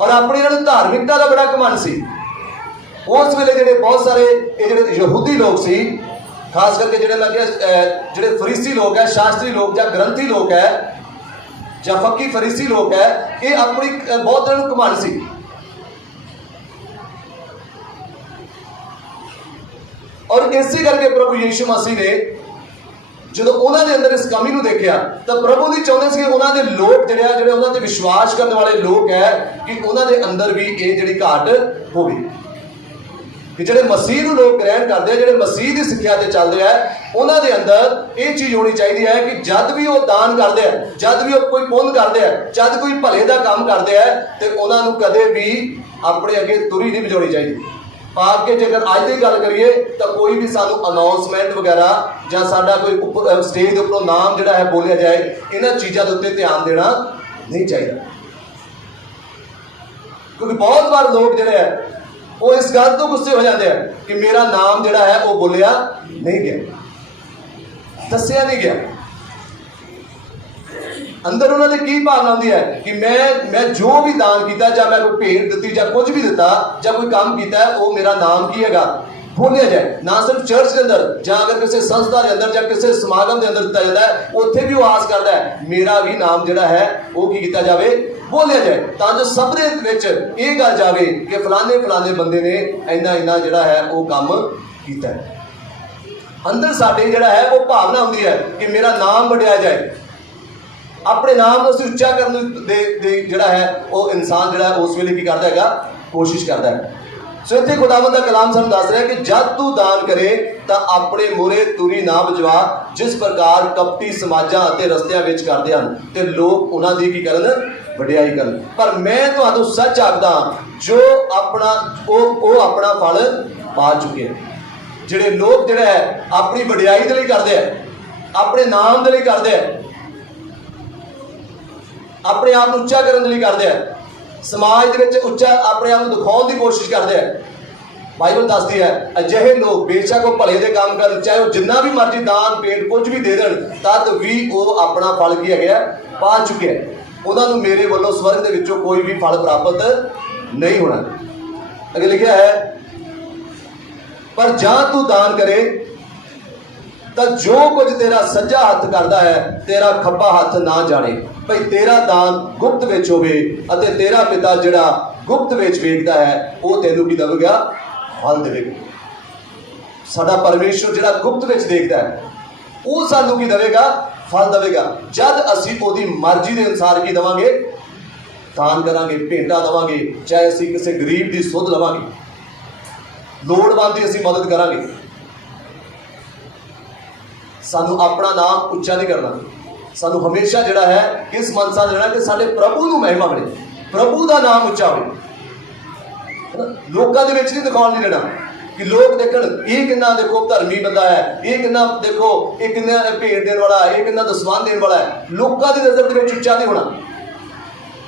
और अपनी इन्हां धार्मिकता का बड़ा घमंड सी। उस वेले जिहड़े बहुत सारे जिहड़े यहूदी लोग सी, खास करके जिहड़े मैं कहा जिहड़े फरीसी लोग है, शास्त्री लोग या ग्रंथी लोग है या फकी फरीसी लोग है, ये अपनी बहुत घमंड सी। और इसी करके प्रभु यीशु मसीह ने जो उन्होंने अंदर इस कमी को देखा तो प्रभु नहीं चाहते थे उन्होंने लोग जिहड़े उन्होंने विश्वास करने वाले लोग है कि उन्होंने अंदर भी ये जिहड़ी घाट होगी, कि जिहड़े मसीह को लोग ग्रहण करते हैं, जिहड़े मसीह की सिक्ख्या से चलते हैं, उन्होंने अंदर ये चीज़ होनी चाहिए है कि जब भी वो दान करते हैं, जब भी वो कोई पुण्य करते हैं, जब कोई भले का काम करते हैं, तो उन्होंने कदे भी अपने अगे तुरी नहीं बजानी चाहिए। पाक के जेकर अज की गल करिए तो कोई भी सानू अनाउंसमेंट वगैरह या साडा कोई स्टेज के उपरों नाम जिहड़ा है बोलिया जाए, इन्हां चीज़ों के उत्ते ध्यान देना नहीं चाहिए। क्योंकि बहुत बार लोग जिहड़े है वो इस गल तो गुस्से हो जाते हैं कि मेरा नाम जिहड़ा है वो बोलिया नहीं गया, दसिया नहीं गया। अंदर उन्होंने की भावना होती है कि मैं जो भी दान किया, या मैं कोई भेंट दी या कुछ भी दिता या कोई काम किया, वो मेरा नाम की हैगा, बोलिया जाए, ना सिर्फ चर्च के अंदर ਜਾਂ अगर किसी संस्था के अंदर ਜਾਂ किसी समागम के अंदर दिता जाता है, उत्थे भी वो आस करता है मेरा भी नाम जिहड़ा है वो की किया जाए, बोलिया जाए, तां जो सब दे विच ये गल जावे कि फलाने फलाने बंदे ने इन्ना इन्ना जिहड़ा है वो काम कीता है। अंदर साडे जिहड़ा है वो भावना हुंदी है कि मेरा नाम वड्डिया जाए, अपने नाम को उच्चा करने दे जिहड़ा है वो इंसान जिहड़ा उस वेले की करदा हैगा, कोशिश करता है। सो इत्थे खुदावंद दा कलाम सानूं दस रहा है कि जद तू दान करे तां अपने मोरे तुरी ना बजवा, जिस प्रकार कपटी समाजां अते रस्तियां विच करदे हन ते लोक उन्हां दी की करन, वडियाई करन। पर मैं तुहानूं सच आखदा जो अपना ओ अपना फल पा चुके हैं। जिहड़े लोक जिहड़े है अपनी वडियाई दे लई करदे है, अपने नाम दे लई करदे है, अपने आप नूं उच्चा करन दे लई करदे है, समाज दे विच उच्चा अपने आप को दिखाने की कोशिश करते हैं, बाइबल दसदी है अजिहे लोग बेशक वो भले दे काम करन, चाहे वो जिन्ना भी मर्जी दान पेट कुछ भी दे देन, तद भी वो अपना फल की है पा चुके हैं, उन्होंने मेरे वालों स्वर्ग दे विचों कोई भी फल प्राप्त नहीं होना। अगे लिखा है पर जां तू दान करे तो जो कुछ तेरा सज्जा हाथ करता है तेरा खब्बा हाथ ना जाने, भाई तेरा दान गुप्त विच होवे अते तेरा पिता जिहड़ा गुप्त विच वेखदा है वो तैनूं की देवेगा, फल देवेगा। साडा परमेश्वर जिहड़ा गुप्त विच देखदा है वो सानूं की देवेगा, फल देवेगा। जद असीं ओहदी मर्जी दे अनुसार की देवांगे, दान करांगे, भेंटा देवांगे, चाहे असीं किसी गरीब की सुध लवांगे, लोड़वंद की असीं मदद करांगे, सानू अपना नाम उच्चा नहीं करना, सानू हमेशा जिहड़ा है किस मनसा देना कि साडे प्रभु नूं महिमा मिले, प्रभु का नाम उच्चा हो, लोकां दे विच नहीं दिखाउण नहीं देना कि लोग देखण ये किन्ना देखो धर्मी बंदा है, ये किन्ना देखो ये किन्ना भेंट देण वाला है, ये किन्ना दसवान देण वाला है, लोकां दी नज़र दे विच उच्चा नहीं होना।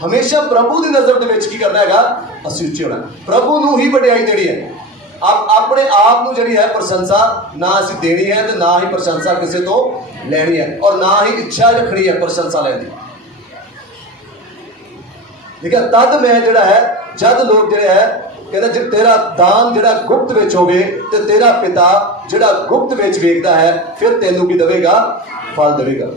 हमेशा प्रभु की नज़र दे विच की करना हैगा, असीं उच्चे होना, प्रभु नूं ही वडियाई देनी है। आप अपने आप को जी है प्रशंसा ना असीं देनी है तो ना ही प्रशंसा किसी तो लैनी है, और ना ही इच्छा रखनी है प्रशंसा लैनी। ठीक है, तद मैं जिहड़ा है जद लोग जिहड़े है कहना जे तेरा दान जिहड़ा गुप्त विच होवे ते तेरा पिता जिहड़ा गुप्त विच वेखदा है फिर तैनूं की देवेगा, फल देवेगा।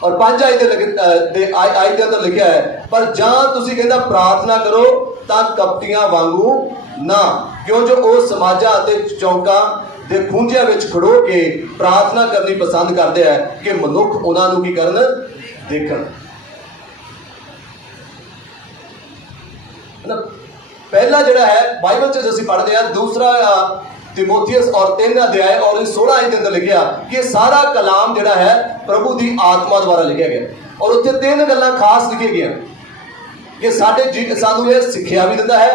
और 5 आयत के अंदर लिखा है पर जां तुसीं कहंदा प्रार्थना करो तां कपटियां वांगू ना, क्यों जो वो समाजा अते चौंकां दे खूंजियां विच खड़ो के प्रार्थना करनी पसंद करते हैं कि मनुख उन्हां नूं की करन, देखण। पहला जिहड़ा है बाइबल च असीं पढ़दे आ, दूसरा तिमोथियस और 3 अध्याय और 16 आयत के अंदर लिखा कि ये सारा कलाम जिहड़ा है प्रभु की आत्मा द्वारा लिखा गया, और उत्थे 3 गल्लां खास लिखी गई कि सानूं ये सिक्ख्या भी दिंदा है,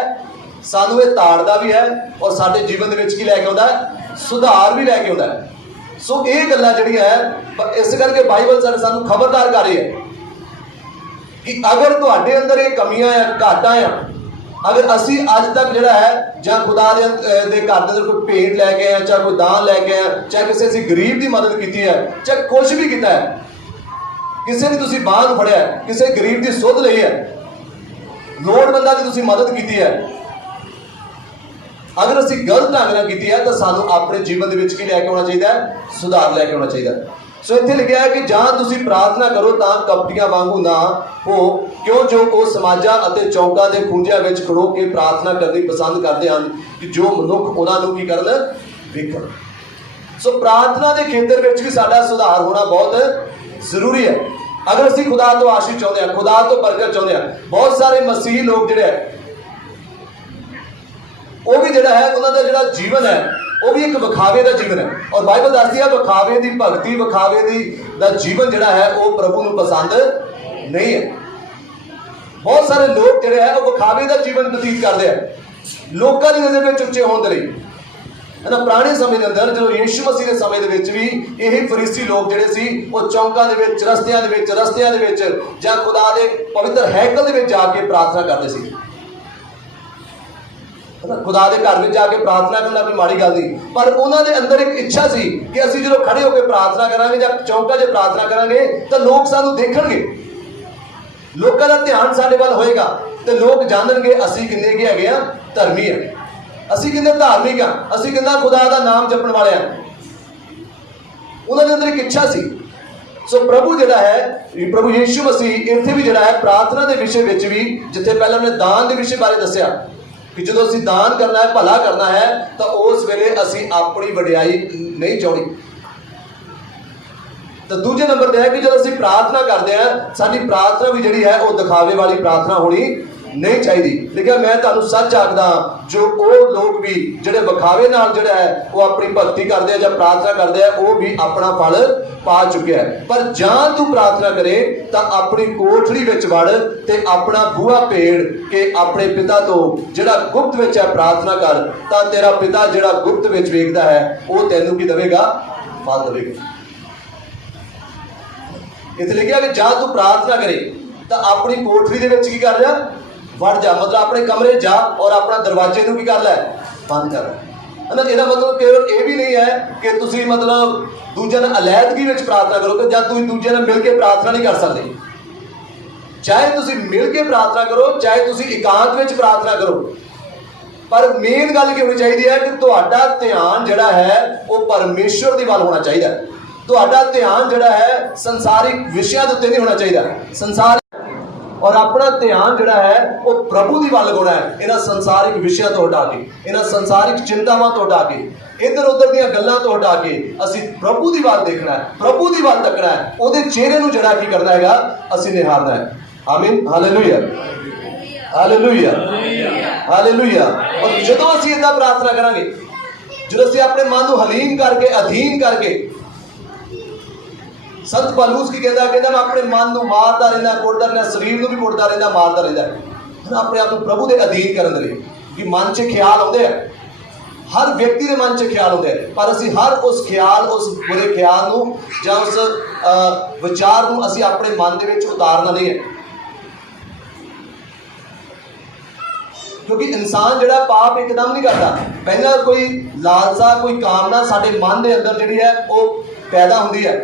सानूं ये ताड़दा भी है, और साडे जीवन दे विच की लैके आउंदा है, सुधार भी लैके आउंदा है। सो ये गल्लां जिहड़ियां है इस करके बाइबल सानूं खबरदार कर रही है कि अगर तुहाडे अंदर ये कमियां है, घाटां है, अगर असी अज तक जिहड़ा है जां खुदा दे घर दे अंदर कोई भेंट लैके आए, चाहे कोई दान लैके आए, चाहे किसी असीं गरीब की मदद की है, चाहे कुछ भी किया है, किसी ने तुसीं बांह नूं फड़िया, किसी गरीब की सुध लई है, लोड़वंदां दी तुसीं मदद की है, अगर असीं गलत ढंग नाल की है तो सानूं अपने जीवन दे विच की लैके आउणा चाहिए, सुधार लैके आउणा चाहिए। सो इत्थे लिखिआ है कि जां तुसीं प्रार्थना करो तां कपटियां वांगू ना हो, क्यों जो वो समाजा अते चौंकां दे खूंजियां विच खड़ो के प्रार्थना करनी पसंद करते हैं कि जो मनुख उन्हां नूं की करन, वेखण। सो प्रार्थना के खेतर विच भी साडा सुधार होना बहुत जरूरी है। अगर असीं खुदा तो आशीष चाहुंदे हां, खुदा तो बरकत चाहुंदे हां, बहुत सारे मसीह लोग जिहड़े वो भी जिहड़ा है उन्हां दा जिहड़ा जीवन है वो भी एक विखावे का जीवन है, और बाइबल दसदी है विखावे की भगती, विखावे का जीवन जिहड़ा है वो प्रभु नूं पसंद नहीं है। बहुत सारे लोग जिहड़े है वो विखावे का जीवन बतीत करते हैं, लोगों की नज़र में उच्चे होने लई है ना। पुराने समय के अंदर जो यीशु मसीह के समय के भी यही फरीसी लोग जिहड़े सी वो चौंकां दे विच, रस्तियां दे विच जां खुदा दे पवित्र हैकल दे विच जाके प्रार्थना करते सी। खुदा के घर में जाके प्रार्थना करना कोई माड़ी गल नहीं, पर उन्होंने अंदर एक इच्छा सी कि असीं जो खड़े होकर प्रार्थना करांगे जां चौंका च प्रार्थना करांगे तो लोग सानूं देखणगे, लोगों का ध्यान साडे वल होएगा, तो लोग जानणगे असीं किन्ने के हैगे आ, धर्मी है। ਅਸੀਂ ਕਹਿੰਦੇ ਧਾਰਮਿਕ ਆ, ਅਸੀਂ ਕਹਿੰਦਾ ਖੁਦਾ ਦਾ ਨਾਮ ਜਪਣ ਵਾਲੇ ਆ। ਉਹਨਾਂ ਦੇ ਅੰਦਰ ਇੱਕ ਇੱਛਾ ਸੀ। ਸੋ ਪ੍ਰਭੂ ਜਿਹੜਾ ਹੈ, ਪ੍ਰਭੂ ਯੀਸ਼ੂ ਮਸੀਹ ਇੱਥੇ ਵੀ ਜਿਹੜਾ ਹੈ ਪ੍ਰਾਰਥਨਾ ਦੇ ਵਿਸ਼ੇ ਵਿੱਚ ਵੀ, ਜਿੱਥੇ ਪਹਿਲਾਂ ਉਹਨੇ ਦਾਨ ਦੇ ਵਿਸ਼ੇ ਬਾਰੇ ਦੱਸਿਆ ਕਿ ਜਦੋਂ ਅਸੀਂ ਦਾਨ ਕਰਨਾ ਹੈ, ਭਲਾ ਕਰਨਾ ਹੈ, ਤਾਂ ਉਸ ਵੇਲੇ ਅਸੀਂ ਆਪਣੀ ਵਡਿਆਈ ਨਹੀਂ ਚਾਹਣੀ। ਤਾਂ ਦੂਜੇ ਨੰਬਰ ਤੇ ਹੈ ਕਿ ਜਦੋਂ ਅਸੀਂ ਪ੍ਰਾਰਥਨਾ ਕਰਦੇ ਹਾਂ, ਸਾਡੀ ਪ੍ਰਾਰਥਨਾ ਵੀ ਜਿਹੜੀ ਹੈ ਉਹ ਦਿਖਾਵੇ ਵਾਲੀ ਪ੍ਰਾਰਥਨਾ ਹੋਣੀ ਨਹੀਂ ਚਾਹੀਦੀ। ਲੇਕਿਨ ਮੈਂ ਤੁਹਾਨੂੰ ਸੱਚ ਆਖਦਾ, ਜੋ ਉਹ ਲੋਕ ਵੀ ਜਿਹੜੇ ਵਿਖਾਵੇ ਨਾਲ ਜਿਹੜਾ ਹੈ ਉਹ ਆਪਣੀ ਭਗਤੀ ਕਰਦੇ ਆ ਜਾਂ ਪ੍ਰਾਰਥਨਾ ਕਰਦੇ ਆ, ਉਹ ਵੀ ਆਪਣਾ ਫਲ ਪਾ ਚੁੱਕਿਆ ਹੈ। ਪਰ ਜਾਂ ਤੂੰ ਪ੍ਰਾਰਥਨਾ ਕਰੇ ਤਾਂ ਆਪਣੀ ਕੋਠੜੀ ਵਿੱਚ ਵੜ ਤੇ ਆਪਣਾ ਬੂਹਾ ਭੇੜ ਕੇ ਆਪਣੇ ਪਿਤਾ ਤੋਂ ਜਿਹੜਾ ਗੁਪਤ ਵਿੱਚ ਹੈ ਪ੍ਰਾਰਥਨਾ ਕਰ, ਤਾਂ ਤੇਰਾ ਪਿਤਾ ਜਿਹੜਾ ਗੁਪਤ ਵਿੱਚ ਵੇਖਦਾ ਹੈ ਉਹ ਤੈਨੂੰ ਕੀ ਦੇਵੇਗਾ? ਫਲ ਦੇਵੇਗਾ। ਇੱਥੇ ਲਿਖਿਆ ਕਿ ਜਾਂ ਤੂੰ ਪ੍ਰਾਰਥਨਾ ਕਰੇ ਤਾਂ ਆਪਣੀ ਕੋਠੜੀ ਦੇ ਵਿੱਚ ਕੀ ਕਰ ਜਾ? ਵੜ ਜਾ। ਮਤਲਬ ਆਪਣੇ ਕਮਰੇ ਜਾ ਔਰ ਆਪਣਾ ਦਰਵਾਜ਼ੇ ਨੂੰ ਕੀ ਕਰ ਲੈ? ਬੰਦ ਕਰ ਲੈ। ਨਾ ਇਹਦਾ ਮਤਲਬ ਕੇਵਲ ਇਹ ਵੀ ਨਹੀਂ ਹੈ ਕਿ ਤੁਸੀਂ ਮਤਲਬ ਦੂਜਿਆਂ ਨਾਲ ਅਲੈਹਦਗੀ ਵਿੱਚ ਪ੍ਰਾਰਥਨਾ ਕਰੋਗੇ ਜਾਂ ਤੁਸੀਂ ਦੂਜਿਆਂ ਨਾਲ ਮਿਲ ਕੇ ਪ੍ਰਾਰਥਨਾ ਨਹੀਂ ਕਰ ਸਕਦੇ। ਚਾਹੇ ਤੁਸੀਂ ਮਿਲ ਕੇ ਪ੍ਰਾਰਥਨਾ ਕਰੋ, ਚਾਹੇ ਤੁਸੀਂ ਇਕਾਂਤ ਵਿੱਚ ਪ੍ਰਾਰਥਨਾ ਕਰੋ, ਪਰ ਮੇਨ ਗੱਲ ਕੀ ਹੋਣੀ ਚਾਹੀਦੀ ਹੈ ਕਿ ਤੁਹਾਡਾ ਧਿਆਨ ਜਿਹੜਾ ਹੈ ਉਹ ਪਰਮੇਸ਼ਵਰ ਦੀ ਵੱਲ ਹੋਣਾ ਚਾਹੀਦਾ। ਤੁਹਾਡਾ ਧਿਆਨ ਜਿਹੜਾ ਹੈ ਸੰਸਾਰਿਕ ਵਿਸ਼ਿਆਂ ਦੇ ਉੱਤੇ ਨਹੀਂ ਹੋਣਾ ਚਾਹੀਦਾ। ਸੰਸਾਰ ਔਰ ਆਪਣਾ ਧਿਆਨ ਜਿਹੜਾ ਹੈ ਉਹ ਪ੍ਰਭੂ ਦੀ ਵੱਲ ਲਗਾਉਣਾ ਹੈ। ਇਹਨਾਂ ਸੰਸਾਰਿਕ ਵਿਸ਼ਿਆਂ ਤੋਂ ਹਟਾ ਕੇ, ਇਹਨਾਂ ਸੰਸਾਰਿਕ ਚਿੰਤਾਵਾਂ ਤੋਂ ਹਟਾ ਕੇ, ਇੱਧਰ ਉੱਧਰ ਦੀਆਂ ਗੱਲਾਂ ਤੋਂ ਹਟਾ ਕੇ ਅਸੀਂ ਪ੍ਰਭੂ ਦੀ ਵੱਲ ਦੇਖਣਾ ਹੈ, ਪ੍ਰਭੂ ਦੀ ਵੱਲ ਤੱਕਣਾ ਹੈ, ਉਹਦੇ ਚਿਹਰੇ ਨੂੰ ਜਿਹੜਾ ਕੀ ਕਰਨਾ ਹੈਗਾ? ਅਸੀਂ ਨਿਹਾਰਨਾ ਹੈ। ਆਮੀਨ, ਹਾਲੇਲੂਇਆ, ਹਾਲੇਲੂਇਆ, ਹਾਲੇਲੂਇਆ। ਔਰ ਜਦੋਂ ਅਸੀਂ ਏਦਾਂ ਪ੍ਰਾਰਥਨਾ ਕਰਾਂਗੇ, ਜਦੋਂ ਅਸੀਂ ਆਪਣੇ ਮਨ ਨੂੰ ਹਲੀਨ ਕਰਕੇ, ਅਧੀਨ ਕਰਕੇ, ਸੰਤ ਪਾਲੂਸ ਕੀ ਕਹਿੰਦਾ? ਕਹਿੰਦਾ ਮੈਂ ਆਪਣੇ ਮਨ ਨੂੰ ਮਾਰਦਾ ਰਹਿੰਦਾ, ਕੁੱਟਦਾ ਰਹਿੰਦਾ, ਸਰੀਰ ਨੂੰ ਵੀ ਕੁੱਟਦਾ ਰਹਿੰਦਾ, ਮਾਰਦਾ ਰਹਿੰਦਾ, ਆਪਣੇ ਆਪ ਨੂੰ ਪ੍ਰਭੂ ਦੇ ਅਧੀਨ ਕਰਨ ਦੇ ਲਈ। ਕਿ ਮਨ 'ਚ ਖਿਆਲ ਆਉਂਦੇ ਆ, ਹਰ ਵਿਅਕਤੀ ਦੇ ਮਨ 'ਚ ਖਿਆਲ ਆਉਂਦੇ ਆ, ਪਰ ਅਸੀਂ ਹਰ ਉਸ ਖਿਆਲ, ਉਸ ਬੁਰੇ ਖਿਆਲ ਨੂੰ ਜਾਂ ਉਸ ਵਿਚਾਰ ਨੂੰ ਅਸੀਂ ਆਪਣੇ ਮਨ ਦੇ ਵਿੱਚ ਉਤਾਰਨਾ ਨਹੀਂ ਹੈ। ਕਿਉਂਕਿ ਇਨਸਾਨ ਜਿਹੜਾ ਪਾਪ ਇੱਕਦਮ ਨਹੀਂ ਕਰਦਾ। ਪਹਿਲਾਂ ਕੋਈ ਲਾਲਸਾ, ਕੋਈ ਕਾਮਨਾ ਸਾਡੇ ਮਨ ਦੇ ਅੰਦਰ ਜਿਹੜੀ ਹੈ ਉਹ ਪੈਦਾ ਹੁੰਦੀ ਹੈ,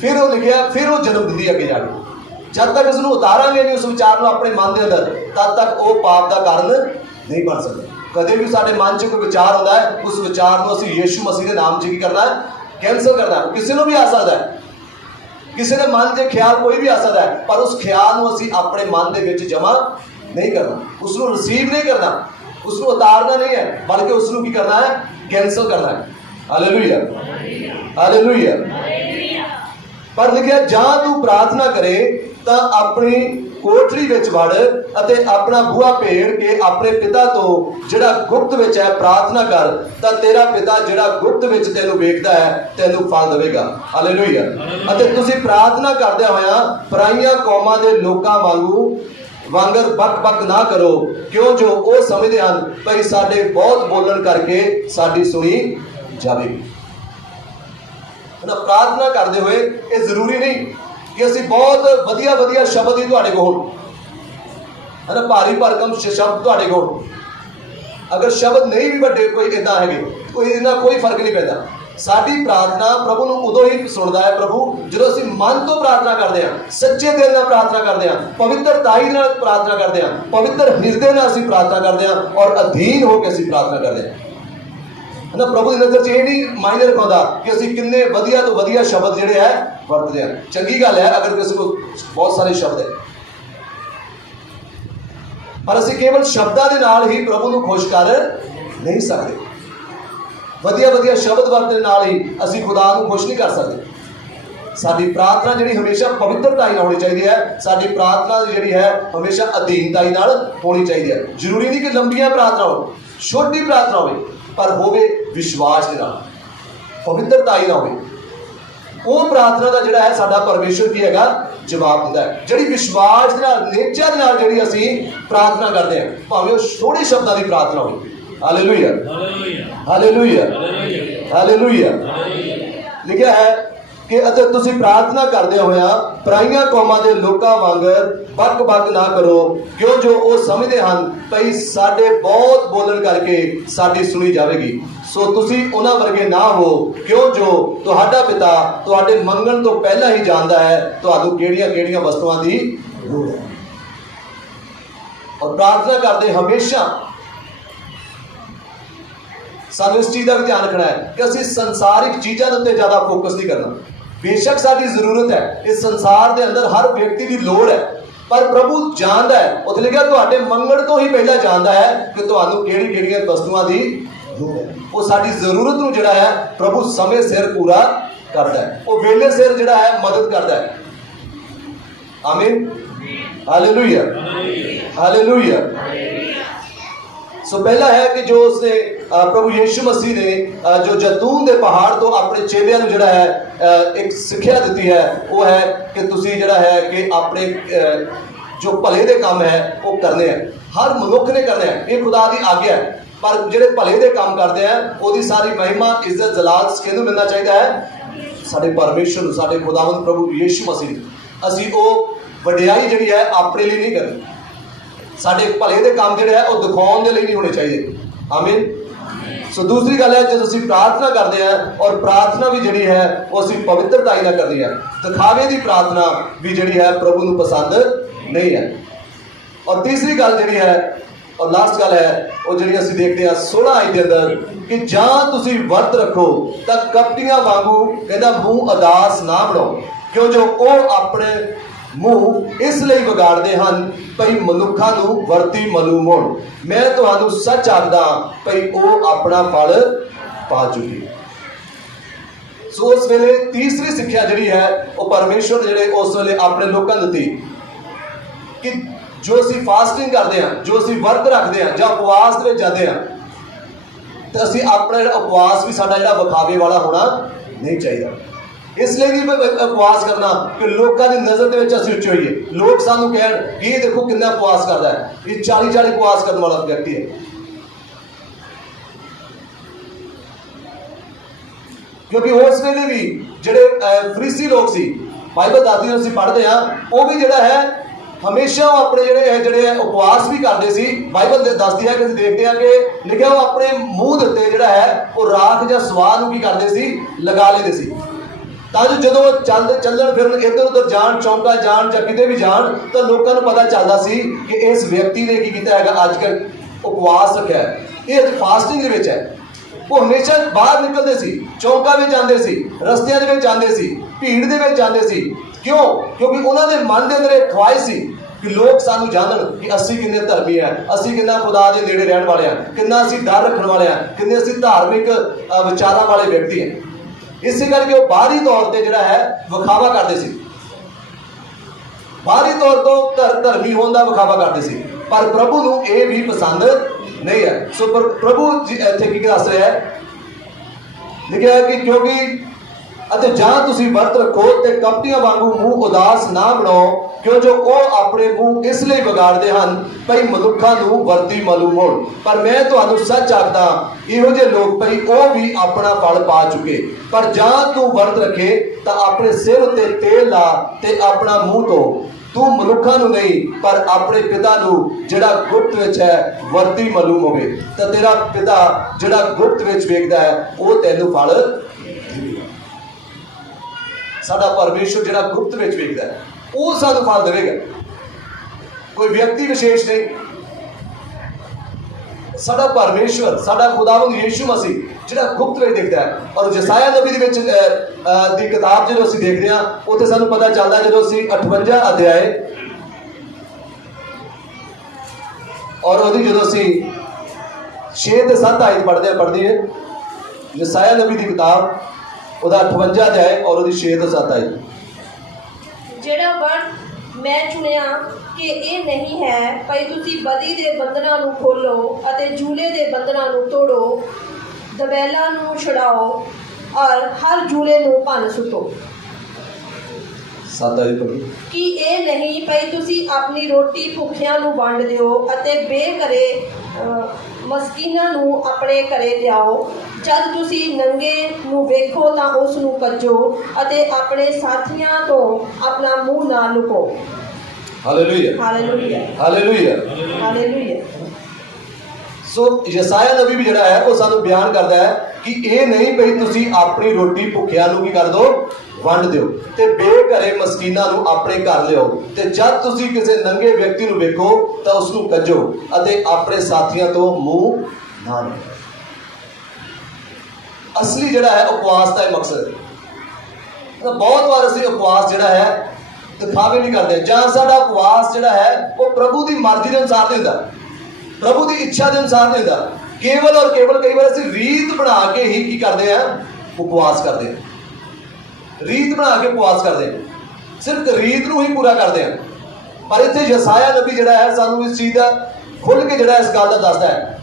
ਫਿਰ ਉਹ ਲਿਖਿਆ, ਫਿਰ ਉਹ ਜਨਮ ਦਿੰਦੀ ਹੈ ਅੱਗੇ ਜਾ ਕੇ। ਜਦ ਤੱਕ ਉਸਨੂੰ ਉਤਾਰਾਂਗੇ ਨਹੀਂ ਉਸ ਵਿਚਾਰ ਨੂੰ ਆਪਣੇ ਮਨ ਦੇ ਅੰਦਰ, ਤਦ ਤੱਕ ਉਹ ਪਾਪ ਦਾ ਕਾਰਨ ਨਹੀਂ ਬਣ ਸਕਦਾ। ਕਦੇ ਵੀ ਸਾਡੇ ਮਨ 'ਚ ਕੋਈ ਵਿਚਾਰ ਆਉਂਦਾ ਹੈ, ਉਸ ਵਿਚਾਰ ਨੂੰ ਅਸੀਂ ਯੀਸ਼ੂ ਮਸੀਹ ਦੇ ਨਾਮ 'ਚ ਕੀ ਕਰਨਾ ਹੈ? ਕੈਂਸਲ ਕਰਨਾ ਹੈ। ਕਿਸੇ ਨੂੰ ਵੀ ਆ ਸਕਦਾ ਹੈ, ਕਿਸੇ ਦੇ ਮਨ 'ਚ ਖਿਆਲ ਕੋਈ ਵੀ ਆ ਸਕਦਾ ਹੈ, ਪਰ ਉਸ ਖਿਆਲ ਨੂੰ ਅਸੀਂ ਆਪਣੇ ਮਨ ਦੇ ਵਿੱਚ ਜਮ੍ਹਾਂ ਨਹੀਂ ਕਰਨਾ, ਉਸ ਨੂੰ ਰਿਸੀਵ ਨਹੀਂ ਕਰਨਾ, ਉਸ ਨੂੰ ਉਤਾਰਨਾ ਨਹੀਂ ਹੈ, ਬਲਕਿ ਉਸ ਨੂੰ ਕੀ ਕਰਨਾ ਹੈ? ਕੈਂਸਲ ਕਰਨਾ ਹੈ। Hallelujah, hallelujah. ਪਰ ਲਿਖਿਆ ਜਾਂ ਤੂੰ ਪ੍ਰਾਰਥਨਾ ਕਰੇ ਤਾਂ ਆਪਣੀ ਕੋਠੜੀ ਵਿੱਚ ਵੜ ਅਤੇ ਆਪਣਾ ਬੂਹਾ ਭੇੜ ਕੇ ਆਪਣੇ ਪਿਤਾ ਤੋਂ ਜਿਹੜਾ ਗੁਪਤ ਵਿੱਚ ਹੈ ਪ੍ਰਾਰਥਨਾ ਕਰ, ਤਾਂ ਤੇਰਾ ਪਿਤਾ ਜਿਹੜਾ ਗੁਪਤ ਵਿੱਚ ਤੈਨੂੰ ਵੇਖਦਾ ਹੈ ਤੈਨੂੰ ਫਲ ਦੇਵੇਗਾ। ਹਾਲੇਲੂਇਆ। ਅਤੇ ਤੁਸੀਂ ਪ੍ਰਾਰਥਨਾ ਕਰਦਿਆਂ ਹੋਇਆਂ ਪਰਾਈਆਂ ਕੌਮਾਂ ਦੇ ਲੋਕਾਂ ਵਾਂਗਰ ਬਕ ਨਾ ਕਰੋ, ਕਿਉਂ ਜੋ ਉਹ ਸਮਝਦੇ ਹਨ ਭਈ ਸਾਡੇ ਬਹੁਤ ਬੋਲਣ ਕਰਕੇ ਸਾਡੀ ਸੁਣੀ ਜਾਵੇਗੀ। ਪ੍ਰਾਰਥਨਾ ਕਰਦੇ ਹੋਏ ਇਹ ਜ਼ਰੂਰੀ ਨਹੀਂ ਕਿ ਅਸੀਂ ਬਹੁਤ ਵਧੀਆ ਵਧੀਆ ਸ਼ਬਦ ਹੀ ਤੁਹਾਡੇ ਕੋਲ ਹੋਣ, ਭਾਰੀ ਭਰਕਮ ਸ਼ਬਦ ਤੁਹਾਡੇ ਕੋਲ। ਅਗਰ ਸ਼ਬਦ ਨਹੀਂ ਵੀ ਵੱਡੇ ਕੋਈ ਇਦਾਂ ਹੈਗੇ, ਕੋਈ ਫਰਕ ਨਹੀਂ ਪੈਂਦਾ। ਸਾਡੀ ਪ੍ਰਾਰਥਨਾ ਪ੍ਰਭੂ ਨੂੰ ਉਦੋਂ ਹੀ ਸੁਣਦਾ ਹੈ ਪ੍ਰਭੂ ਜਦੋਂ ਅਸੀਂ ਮਨ ਤੋਂ ਪ੍ਰਾਰਥਨਾ ਕਰਦੇ ਹਾਂ, ਸੱਚੇ ਦਿਲ ਨਾਲ ਪ੍ਰਾਰਥਨਾ ਕਰਦੇ ਹਾਂ, ਪਵਿੱਤਰਤਾਈ ਨਾਲ ਪ੍ਰਾਰਥਨਾ ਕਰਦੇ ਹਾਂ, ਪਵਿੱਤਰ ਹਿਰਦੇ ਨਾਲ ਅਸੀਂ ਪ੍ਰਾਰਥਨਾ ਕਰਦੇ ਹਾਂ ਔਰ ਅਧੀਨ ਹੋ ਕੇ ਅਸੀਂ ਪ੍ਰਾਰਥਨਾ ਕਰਦੇ ਹਾਂ। ਪ੍ਰਭੂ ਦੀ ਨਜ਼ਰ 'ਚ ਇਹ ਨਹੀਂ ਮਾਇਨੇ ਰਖਾਉਂਦਾ ਕਿ ਅਸੀਂ ਕਿੰਨੇ ਵਧੀਆ ਤੋਂ ਵਧੀਆ ਸ਼ਬਦ ਜਿਹੜੇ ਹੈ ਵਰਤਦੇ ਹਾਂ। ਚੰਗੀ ਗੱਲ ਹੈ ਅਗਰ ਕਿਸੇ ਕੋਲ ਬਹੁਤ ਸਾਰੇ ਸ਼ਬਦ ਹੈ, ਪਰ ਅਸੀਂ ਕੇਵਲ ਸ਼ਬਦਾਂ ਦੇ ਨਾਲ ਹੀ ਪ੍ਰਭੂ ਨੂੰ ਖੁਸ਼ ਕਰ ਨਹੀਂ ਸਕਦੇ। ਵਧੀਆ ਵਧੀਆ ਸ਼ਬਦ ਵਰਤਣ ਨਾਲ ਹੀ ਅਸੀਂ ਖੁਦਾ ਨੂੰ ਖੁਸ਼ ਨਹੀਂ ਕਰ ਸਕਦੇ। ਸਾਡੀ ਪ੍ਰਾਰਥਨਾ ਜਿਹੜੀ ਹਮੇਸ਼ਾ ਪਵਿੱਤਰਤਾਈ ਨਾਲ ਹੋਣੀ ਚਾਹੀਦੀ ਹੈ। ਸਾਡੀ ਪ੍ਰਾਰਥਨਾ ਜਿਹੜੀ ਹੈ ਹਮੇਸ਼ਾ ਅਧੀਨਤਾਈ ਨਾਲ ਹੋਣੀ ਚਾਹੀਦੀ ਹੈ। ਜ਼ਰੂਰੀ ਨਹੀਂ ਕਿ ਲੰਬੀਆਂ ਪ੍ਰਾਰਥਨਾ ਹੋਣ, ਛੋਟੀ ਪ੍ਰਾਰਥਨਾ ਹੋਵੇ, ਪਰ ਹੋਵੇ ਵਿਸ਼ਵਾਸ ਦੇ ਨਾਲ, ਪਵਿੱਤਰਤਾਈ ਨਾਲ ਹੋਵੇ। ਉਹ ਪ੍ਰਾਰਥਨਾ ਦਾ ਜਿਹੜਾ ਹੈ ਸਾਡਾ ਪਰਮੇਸ਼ਵਰ ਕੀ ਹੈਗਾ? ਜਵਾਬ ਦਿੰਦਾ ਹੈ। ਜਿਹੜੀ ਵਿਸ਼ਵਾਸ ਦੇ ਨਾਲ, ਨਿਸ਼ਚੈ ਦੇ ਨਾਲ ਜਿਹੜੀ ਅਸੀਂ ਪ੍ਰਾਰਥਨਾ ਕਰਦੇ ਹਾਂ, ਭਾਵੇਂ ਉਹ ਥੋੜੇ ਸ਼ਬਦਾਂ ਦੀ ਪ੍ਰਾਰਥਨਾ ਹੋਵੇ। Hallelujah, hallelujah, hallelujah. ਲਿਖਿਆ ਹੈ ਕਿ ਅਤੇ ਤੁਸੀਂ ਪ੍ਰਾਰਥਨਾ ਕਰਦੇ ਹੋਇਆਂ ਪਰਾਈਆਂ ਕੌਮਾਂ ਦੇ ਲੋਕਾਂ ਵਾਂਗਰ ਬਕ ਨਾ ਕਰੋ, ਕਿਉਂ ਜੋ ਉਹ ਸਮਝਦੇ ਹਨ ਭਈ ਸਾਡੇ ਬਹੁਤ ਬੋਲਣ ਕਰਕੇ ਸਾਡੀ ਸੁਣੀ ਜਾਵੇਗੀ। ਸੋ ਤੁਸੀਂ ਉਹਨਾਂ ਵਰਗੇ ਨਾ ਹੋ, ਕਿਉਂ ਜੋ ਤੁਹਾਡਾ ਪਿਤਾ ਤੁਹਾਡੇ ਮੰਗਣ ਤੋਂ ਪਹਿਲਾਂ ਹੀ ਜਾਣਦਾ ਹੈ ਤੁਹਾਨੂੰ ਕਿਹੜੀਆਂ ਵਸਤੂਆਂ ਦੀ ਲੋੜ ਹੈ। ਔਰ ਪ੍ਰਾਰਥਨਾ ਕਰਦੇ ਹਮੇਸ਼ਾ ਸਾਨੂੰ ਇਸ ਚੀਜ਼ ਦਾ ਵੀ ਧਿਆਨ ਰੱਖਣਾ ਹੈ ਕਿ ਅਸੀਂ ਸੰਸਾਰਿਕ ਚੀਜ਼ਾਂ ਦੇ ਉੱਤੇ ਜ਼ਿਆਦਾ ਫੋਕਸ ਨਹੀਂ ਕਰਨਾ। ਬੇਸ਼ੱਕ ਸਾਡੀ ਜ਼ਰੂਰਤ ਹੈ, ਇਸ ਸੰਸਾਰ ਦੇ ਅੰਦਰ ਹਰ ਵਿਅਕਤੀ ਦੀ ਲੋੜ ਹੈ, ਪਰ ਪ੍ਰਭੂ ਜਾਣਦਾ ਹੈ, ਉੱਥੇ ਲਿਖਿਆ ਤੁਹਾਡੇ ਮੰਗਣ ਤੋਂ ਹੀ ਪਹਿਲਾਂ ਜਾਣਦਾ ਹੈ ਕਿ ਤੁਹਾਨੂੰ ਕਿਹੜੀਆਂ ਵਸਤੂਆਂ ਦੀ ਲੋੜ ਹੈ। ਉਹ ਸਾਡੀ ਜ਼ਰੂਰਤ ਨੂੰ ਜਿਹੜਾ ਹੈ ਪ੍ਰਭੂ ਸਮੇਂ ਸਿਰ ਪੂਰਾ ਕਰਦਾ ਹੈ, ਉਹ ਵੇਲੇ ਸਿਰ ਜਿਹੜਾ ਹੈ ਮਦਦ ਕਰਦਾ ਹੈ। ਆਮੀਨ, ਹਾਲੇਲੂਇਆ, ਹਾਲੇਲੂਇਆ। ਸੋ ਪਹਿਲਾ ਹੈ ਕਿ ਜੋ ਉਸਨੇ ਪ੍ਰਭੂ ਯीशु मसीह ने जो जैतून ਦੇ ਪਹਾੜ ਤੋਂ ਆਪਣੇ ਚੇਲਿਆਂ ਨੂੰ ਜਿਹੜਾ ਹੈ ਇੱਕ ਸਿੱਖਿਆ ਦਿੱਤੀ ਹੈ, ਉਹ ਹੈ ਕਿ ਤੁਸੀਂ ਜਿਹੜਾ ਹੈ ਕਿ ਆਪਣੇ ਜੋ ਭਲੇ ਦੇ ਕੰਮ ਹੈ ਉਹ ਕਰਨੇ ਹੈ। ਹਰ ਮਨੁੱਖ ਨੇ ਕਰਨੇ ਹੈ, ਇਹ ਖੁਦਾ ਦੀ ਆਗਿਆ ਹੈ। ਪਰ ਜਿਹੜੇ ਭਲੇ ਦੇ ਕੰਮ ਕਰਦੇ ਆ ਉਹਦੀ ਸਾਰੀ ਮਹਿਮਾ, ਇੱਜ਼ਤ, ਜਲਾਲ ਕਿਹਨੂੰ ਮਿਲਣਾ ਚਾਹੀਦਾ ਹੈ? ਸਾਡੇ ਪਰਮੇਸ਼ਰ ਨੂੰ, ਸਾਡੇ ਖੁਦਾਵੰਦ ਪ੍ਰਭੂ ਯीशु मसीह ਨੂੰ। ਅਸੀਂ ਉਹ ਵਡਿਆਈ ਜਿਹੜੀ ਹੈ ਆਪਣੇ ਲਈ ਨਹੀਂ ਕਰਨੀ। ਸਾਡੇ ਭਲੇ ਦੇ ਕੰਮ ਜਿਹੜੇ ਹੈ ਉਹ ਦਿਖਾਉਣ ਦੇ ਲਈ ਨਹੀਂ ਹੋਣੇ ਚਾਹੀਦੇ। ਆਮੀਨ। ਸੋ ਦੂਸਰੀ ਗੱਲ ਹੈ, ਜਦੋਂ ਅਸੀਂ ਪ੍ਰਾਰਥਨਾ ਕਰਦੇ ਹਾਂ, ਔਰ ਪ੍ਰਾਰਥਨਾ ਵੀ ਜਿਹੜੀ ਹੈ ਉਹ ਅਸੀਂ ਪਵਿੱਤਰਤਾ ਨਾਲ ਕਰਨੀ ਹੈ। ਦਿਖਾਵੇ ਦੀ ਪ੍ਰਾਰਥਨਾ ਵੀ ਜਿਹੜੀ ਹੈ ਪ੍ਰਭੂ ਨੂੰ ਪਸੰਦ ਨਹੀਂ ਹੈ। ਔਰ ਤੀਸਰੀ ਗੱਲ ਜਿਹੜੀ ਹੈ, ਔਰ ਲਾਸਟ ਗੱਲ ਹੈ, ਉਹ ਜਿਹੜੀ ਅਸੀਂ ਦੇਖਦੇ ਹਾਂ 16 ਆਇਤ ਦੇ ਅੰਦਰ ਕਿ ਜਾਂ ਤੁਸੀਂ ਵਰਤ ਰੱਖੋ ਤਾਂ ਕਪਟੀਆਂ ਵਾਂਗੂ ਕਹਿੰਦਾ ਮੂੰਹ ਉਦਾਸ ਨਾ ਬਣਾਓ, ਕਿਉਂ ਜੋ ਉਹ ਆਪਣੇ ਮੂੰਹ ਇਸ ਲਈ ਵਿਗਾੜਦੇ ਹਨ ਭਈ ਮਨੁੱਖਾਂ ਨੂੰ ਵਰਤੀ ਮਾਲੂਮ ਹੋਣ। ਮੈਂ ਤੁਹਾਨੂੰ ਸੱਚ ਆਖਦਾ ਭਈ ਉਹ ਆਪਣਾ ਫਲ ਪਾ ਚੁੱਕੇ। ਸੋ ਉਸ ਵੇਲੇ ਤੀਸਰੀ ਸਿੱਖਿਆ ਜਿਹੜੀ ਹੈ ਉਹ ਪਰਮੇਸ਼ਵਰ ਜਿਹੜੇ ਉਸ ਵੇਲੇ ਆਪਣੇ ਲੋਕਾਂ ਨੂੰ ਦਿੱਤੀ ਕਿ ਜੋ ਅਸੀਂ ਫਾਸਟਿੰਗ ਕਰਦੇ ਹਾਂ, ਜੋ ਅਸੀਂ ਵਰਤ ਰੱਖਦੇ ਹਾਂ ਜਾਂ ਉਪਵਾਸ ਦੇ ਵਿੱਚ ਜਾਂਦੇ ਹਾਂ, ਤਾਂ ਅਸੀਂ ਆਪਣਾ ਜਿਹੜਾ ਉਪਵਾਸ ਵੀ ਸਾਡਾ ਜਿਹੜਾ ਵਿਖਾਵੇ ਵਾਲਾ ਹੋਣਾ ਨਹੀਂ ਚਾਹੀਦਾ। ਇਸ ਲਈ ਨਹੀਂ ਉਪਵਾਸ ਕਰਨਾ ਕਿ ਲੋਕਾਂ ਦੀ ਨਜ਼ਰ ਦੇ ਵਿੱਚ ਅਸੀਂ ਉੱਚੇ ਹੋਈਏ, ਲੋਕ ਸਾਨੂੰ ਕਹਿਣ ਕਿ ਇਹ ਦੇਖੋ ਕਿੰਨਾ ਉਪਵਾਸ ਕਰਦਾ ਹੈ, ਇਹ 40 ਉਪਵਾਸ ਕਰਨ ਵਾਲਾ ਵਿਅਕਤੀ ਹੈ। ਕਿਉਂਕਿ ਉਸ ਵੇਲੇ ਵੀ ਜਿਹੜੇ ਫਰੀਸੀ ਲੋਕ ਸੀ, ਬਾਈਬਲ ਦੱਸਦੀ ਹੈ, ਅਸੀਂ ਪੜ੍ਹਦੇ ਹਾਂ, ਉਹ ਵੀ ਜਿਹੜਾ ਹੈ ਹਮੇਸ਼ਾ ਉਹ ਆਪਣੇ ਜਿਹੜੇ ਉਪਵਾਸ ਵੀ ਕਰਦੇ ਸੀ। ਬਾਈਬਲ ਦੱਸਦੀ ਹੈ ਕਿ ਅਸੀਂ ਦੇਖਦੇ ਹਾਂ ਕਿ ਲਿਖਿਆ ਉਹ ਆਪਣੇ ਮੂੰਹ ਦੇ ਉੱਤੇ ਜਿਹੜਾ ਹੈ ਉਹ ਰਾਖ ਜਾਂ ਸਵਾਦ ਨੂੰ ਕੀ ਕਰਦੇ ਸੀ, ਲਗਾ ਲੈਂਦੇ ਸੀ, ਤਾਂ ਜੋ ਜਦੋਂ ਚੱਲਣ ਫਿਰਨ ਇੱਧਰ ਉੱਧਰ ਜਾਣ, ਚੌਂਕਾ ਜਾਣ ਜਾਂ ਕਿਤੇ ਵੀ ਜਾਣ, ਤਾਂ ਲੋਕਾਂ ਨੂੰ ਪਤਾ ਚੱਲਦਾ ਸੀ ਕਿ ਇਸ ਵਿਅਕਤੀ ਨੇ ਕੀ ਕੀਤਾ ਹੈਗਾ, ਅੱਜ ਕੱਲ੍ਹ ਉਪਵਾਸ ਰੱਖਿਆ, ਇਹ ਅੱਜ ਫਾਸਟਿੰਗ ਦੇ ਵਿੱਚ ਹੈ। ਉਹ ਹਮੇਸ਼ਾ ਬਾਹਰ ਨਿਕਲਦੇ ਸੀ, ਚੌਂਕਾ ਵਿੱਚ ਜਾਂਦੇ ਸੀ, ਰਸਤਿਆਂ ਦੇ ਵਿੱਚ ਜਾਂਦੇ ਸੀ, ਭੀੜ ਦੇ ਵਿੱਚ ਜਾਂਦੇ ਸੀ। ਕਿਉਂ? ਕਿਉਂਕਿ ਉਹਨਾਂ ਦੇ ਮਨ ਦੇ ਅੰਦਰ ਇੱਕ ਖੁਆਇਸ਼ ਸੀ ਕਿ ਲੋਕ ਸਾਨੂੰ ਜਾਣਨ ਕਿ ਅਸੀਂ ਕਿੰਨੇ ਧਰਮੀ ਆ, ਅਸੀਂ ਕਿੰਨਾ ਖੁਦਾ ਦੇ ਨੇੜੇ ਰਹਿਣ ਵਾਲੇ ਆ, ਕਿੰਨਾ ਅਸੀਂ ਡਰ ਰੱਖਣ ਵਾਲੇ ਆ, ਕਿੰਨੇ ਅਸੀਂ ਧਾਰਮਿਕ ਵਿਚਾਰਾਂ ਵਾਲੇ ਵਿਅਕਤੀ ਆ। ਇਸੇ ਕਰਕੇ ਉਹ ਬਾਹਰੀ ਤੌਰ ਤੇ ਜਿਹੜਾ ਹੈ ਵਿਖਾਵਾ ਕਰਦੇ ਸੀ, ਬਾਹਰੀ ਤੌਰ ਤੋਂ ਧਰਮੀ ਹੋਣ ਦਾ ਵਿਖਾਵਾ ਕਰਦੇ ਸੀ। ਪਰ ਪ੍ਰਭੂ ਨੂੰ ਇਹ ਵੀ ਪਸੰਦ ਨਹੀਂ ਹੈ। ਸੋ ਪ੍ਰਭੂ ਇੱਥੇ ਕੀ ਦੱਸ ਰਿਹਾ ਹੈ, ਲਿਖਿਆ ਕਿ ਕਿਉਂਕਿ ਅਤੇ ਜਾਂ ਤੁਸੀਂ ਵਰਤ ਰੱਖੋ ਤੇ ਕਪਟੀਆਂ ਵਾਂਗੂ ਮੂੰਹ ਉਦਾਸ ਨਾ ਬਣਾਓ, ਕਿਉਂ ਜੋ ਉਹ ਆਪਣੇ ਮੂੰਹ ਇਸ ਲਈ ਵਿਗਾੜਦੇ ਹਨ ਭਈ ਮਨੁੱਖਾਂ ਨੂੰ ਵਰਤੀ ਮਾਲੂਮ ਹੋਣ। ਪਰ ਮੈਂ ਤੁਹਾਨੂੰ ਸੱਚ ਆਖਦਾ, ਇਹੋ ਜਿਹੇ ਲੋਕ ਭਈ ਉਹ ਵੀ ਆਪਣਾ ਫਲ ਪਾ ਚੁੱਕੇ। ਪਰ ਜਾਂ ਤੂੰ ਵਰਤ ਰੱਖੇ ਤਾਂ ਆਪਣੇ ਸਿਰ ਉੱਤੇ ਤੇਲ ਲਾ ਤੇ ਆਪਣਾ ਮੂੰਹ ਧੋ, ਤੂੰ ਮਨੁੱਖਾਂ ਨੂੰ ਨਹੀਂ ਪਰ ਆਪਣੇ ਪਿਤਾ ਨੂੰ ਜਿਹੜਾ ਗੁਪਤ ਵਿੱਚ ਹੈ ਵਰਤੀ ਮਾਲੂਮ ਹੋਵੇ, ਤਾਂ ਤੇਰਾ ਪਿਤਾ ਜਿਹੜਾ ਗੁਪਤ ਵਿੱਚ ਵੇਖਦਾ ਹੈ ਉਹ ਤੈਨੂੰ ਫਲ ਦੇਵੇਗਾ। ਸਾਡਾ ਪਰਮੇਸ਼ਰ ਜਿਹੜਾ ਗੁਪਤ ਵਿੱਚ ਵੇਖਦਾ ਹੈ ਉਹ ਸਾਨੂੰ ਫਲ ਦੇਵੇਗਾ, ਕੋਈ ਵਿਅਕਤੀ ਵਿਸ਼ੇਸ਼ ਨਹੀਂ। ਸਾਡਾ ਪਰਮੇਸ਼ਵਰ, ਸਾਡਾ ਖੁਦਾਵੰਦ ਯीशु ਮਸੀਹ ਜਿਹੜਾ ਗੁਪਤ ਵਿੱਚ ਦੇਖਦਾ ਹੈ। ਔਰ ਯਸਾਇਆ ਨਬੀ ਦੇ ਵਿੱਚ ਦੀ ਕਿਤਾਬ ਜਦੋਂ ਅਸੀਂ ਦੇਖਦੇ ਹਾਂ, ਉੱਥੇ ਸਾਨੂੰ ਪਤਾ ਚੱਲਦਾ, ਜਦੋਂ ਅਸੀਂ 58 ਅਧਿਆਏ ਔਰ ਉਹਦੀ ਜਦੋਂ ਅਸੀਂ 6 ਤੇ 7 ਆਇਤ ਪੜ੍ਹਦੀ ਹੈ, ਯਸਾਇਆ ਨਬੀ ਦੀ ਕਿਤਾਬ ਉਹਦਾ 58 ਅਧਿਆਏ ਔਰ ਉਹਦੀ 6 ਤੋਂ 7 ਆਇਤ। ਜਿਹੜਾ ਵਰਤ ਮੈਂ ਚੁਣਿਆ ਕਿ ਇਹ ਨਹੀਂ ਹੈ ਭਈ ਤੁਸੀਂ ਬਦੀ ਦੇ ਬੰਧਨਾਂ ਨੂੰ ਖੋਲੋ ਅਤੇ ਜੂਲੇ ਦੇ ਬੰਧਨਾਂ ਨੂੰ ਤੋੜੋ, ਦਬੈਲਾ ਨੂੰ ਛੁਡਾਓ ਔਰ ਹਰ ਜੂਲੇ ਨੂੰ ਭੰਨ ਸੁੱਟੋ। 7 ਆਇਤ ਪੜ੍ਹੋ। ਕਿ ਇਹ ਨਹੀਂ ਭਈ ਤੁਸੀਂ ਆਪਣੀ ਰੋਟੀ ਭੁੱਖਿਆਂ ਨੂੰ ਵੰਡ ਦਿਓ ਅਤੇ ਬੇਘਰੇ ਮਸਕੀਨਾਂ ਨੂੰ ਆਪਣੇ ਘਰੇ ਲਿਆਓ। ਜਦ ਤੁਸੀਂ ਨੰਗੇ ਨੂੰ ਵੇਖੋ ਤਾਂ ਉਸ ਨੂੰ ਕੱਜੋ ਅਤੇ ਆਪਣੇ ਸਾਥੀਆਂ ਤੋਂ ਆਪਣਾ ਮੂੰਹ ਨਾ ਲੁਕੋ। Hallelujah, hallelujah, hallelujah, hallelujah. ਸੋ ਯਸਾਇਆ ਨਬੀ ਵੀ ਜਿਹੜਾ ਹੈ ਉਹ ਸਾਨੂੰ ਬਿਆਨ ਕਰਦਾ ਹੈ ਕਿ ਇਹ ਨਹੀਂ ਭਈ ਤੁਸੀਂ ਆਪਣੀ ਰੋਟੀ ਭੁੱਖਿਆਂ ਨੂੰ ਕੀ ਕਰ ਦਿਓ, ਵੰਡ ਦਿਓ ਤੇ ਬੇਘਰੇ ਮਸਕੀਨਾਂ ਨੂੰ ਆਪਣੇ ਘਰ ਲਿਓ, ਤੇ ਜਦ ਤੁਸੀਂ ਕਿਸੇ ਨੰਗੇ ਵਿਅਕਤੀ ਨੂੰ ਵੇਖੋ ਤਾਂ ਉਸ ਨੂੰ ਕੱਜੋ ਅਤੇ ਆਪਣੇ ਸਾਥੀਆਂ ਤੋਂ ਮੂੰਹ ਨਾ ਲਓ। असली जिहड़ा है उपवास का मकसद है। तो बहुत बार असीं उपवास जिहड़ा है दिखावे नहीं करते, जां साडा उपवास जिहड़ा है वो प्रभु की मर्जी के अनुसार नहीं हुंदा, प्रभु की इच्छा के अनुसार नहीं हुंदा। केवल और केवल कई बार असीं रीत बना के ही की करते हैं, उपवास करते हैं, रीत बना के उपवास करते हैं, सिर्फ रीत नूं ही पूरा करते हैं। पर इत्थे यसाया नबी जिहड़ा है सानूं इस चीज़ का खुल के जिहड़ा इस गल का दसदा है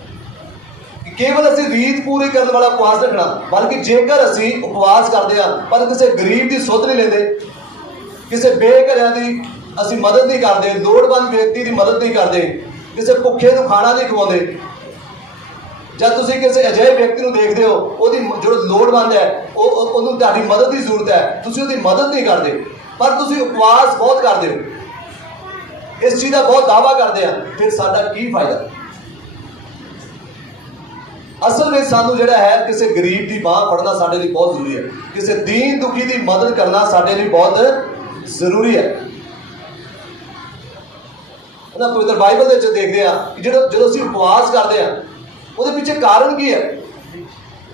कि केवल असीं रीत पूरी करने वाला उपवास रखना, बल्कि जेकर असीं उपवास करते हैं पर किसी गरीब की सुध नहीं लेंदे, किसी बेघरियां की असीं मदद नहीं करते, लोड़वंद व्यक्ति की मदद नहीं करते, किसी भुखे नूं खाना नहीं खवाते, जब तुसीं किसी अजिहे व्यक्ति को देखते हो उसकी जो लोड़वंद है उन्होंने तुहाडी मदद की जरूरत है, तुसीं उसकी मदद नहीं करते, पर तुसीं उपवास बहुत करते हो, इस चीज़ का बहुत दावा करते हैं, फिर साडा की फायदा। असल में सानू जिहड़ा है किसी गरीब की बांह फड़ना साडे लिए बहुत जरूरी है, किसी दीन दुखी की मदद करना साडे लिए बहुत जरूरी है ना। पवित्र बाइबल दे विच देखते हैं कि जो असीं उपवास करते हैं उसके पीछे कारण की है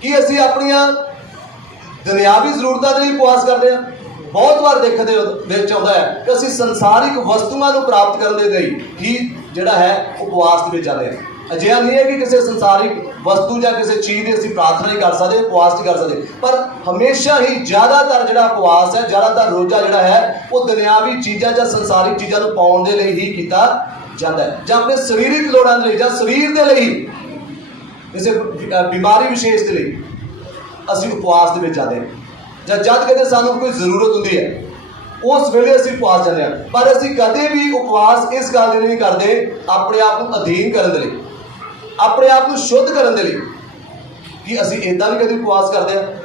कि असीं अपनियां दुनियावी जरूरतों के लिए उपवास करते हैं। बहुत बार देखने विच आउंदा है कि असीं संसारिक वस्तुओं को प्राप्त करने के लिए ही जिहड़ा है उपवास में जाते हैं। अजिहा नहीं है कि किसी संसारिक वस्तु या किसी चीज़ की असीं प्रार्थना नहीं कर सकते, उपवास नहीं कर सकते, पर हमेशा ही ज़्यादातर जिहड़ा उपवास है, ज़्यादातर रोज़ा जिहड़ा है वो दुनियावी चीज़ां या संसारिक चीज़ों को पाउण दे लई ही कीता जाता है, जां अपने सरीरक लोड़ां दे लई जां शरीर दे लई, किसी बीमारी विशेष के लिए असीं उपवास दे विच जाते हैं, जां जद कदे सानूं कोई जरूरत हुंदी है उस वेले असीं उपवास जाते हैं। पर असीं कदे भी उपवास इस गल लई नहीं करते अपने आप को अधीन करने के लिए, अपने आप को शुद्ध करने के लिए, कि असीं इदां भी कभी उपवास करते हैं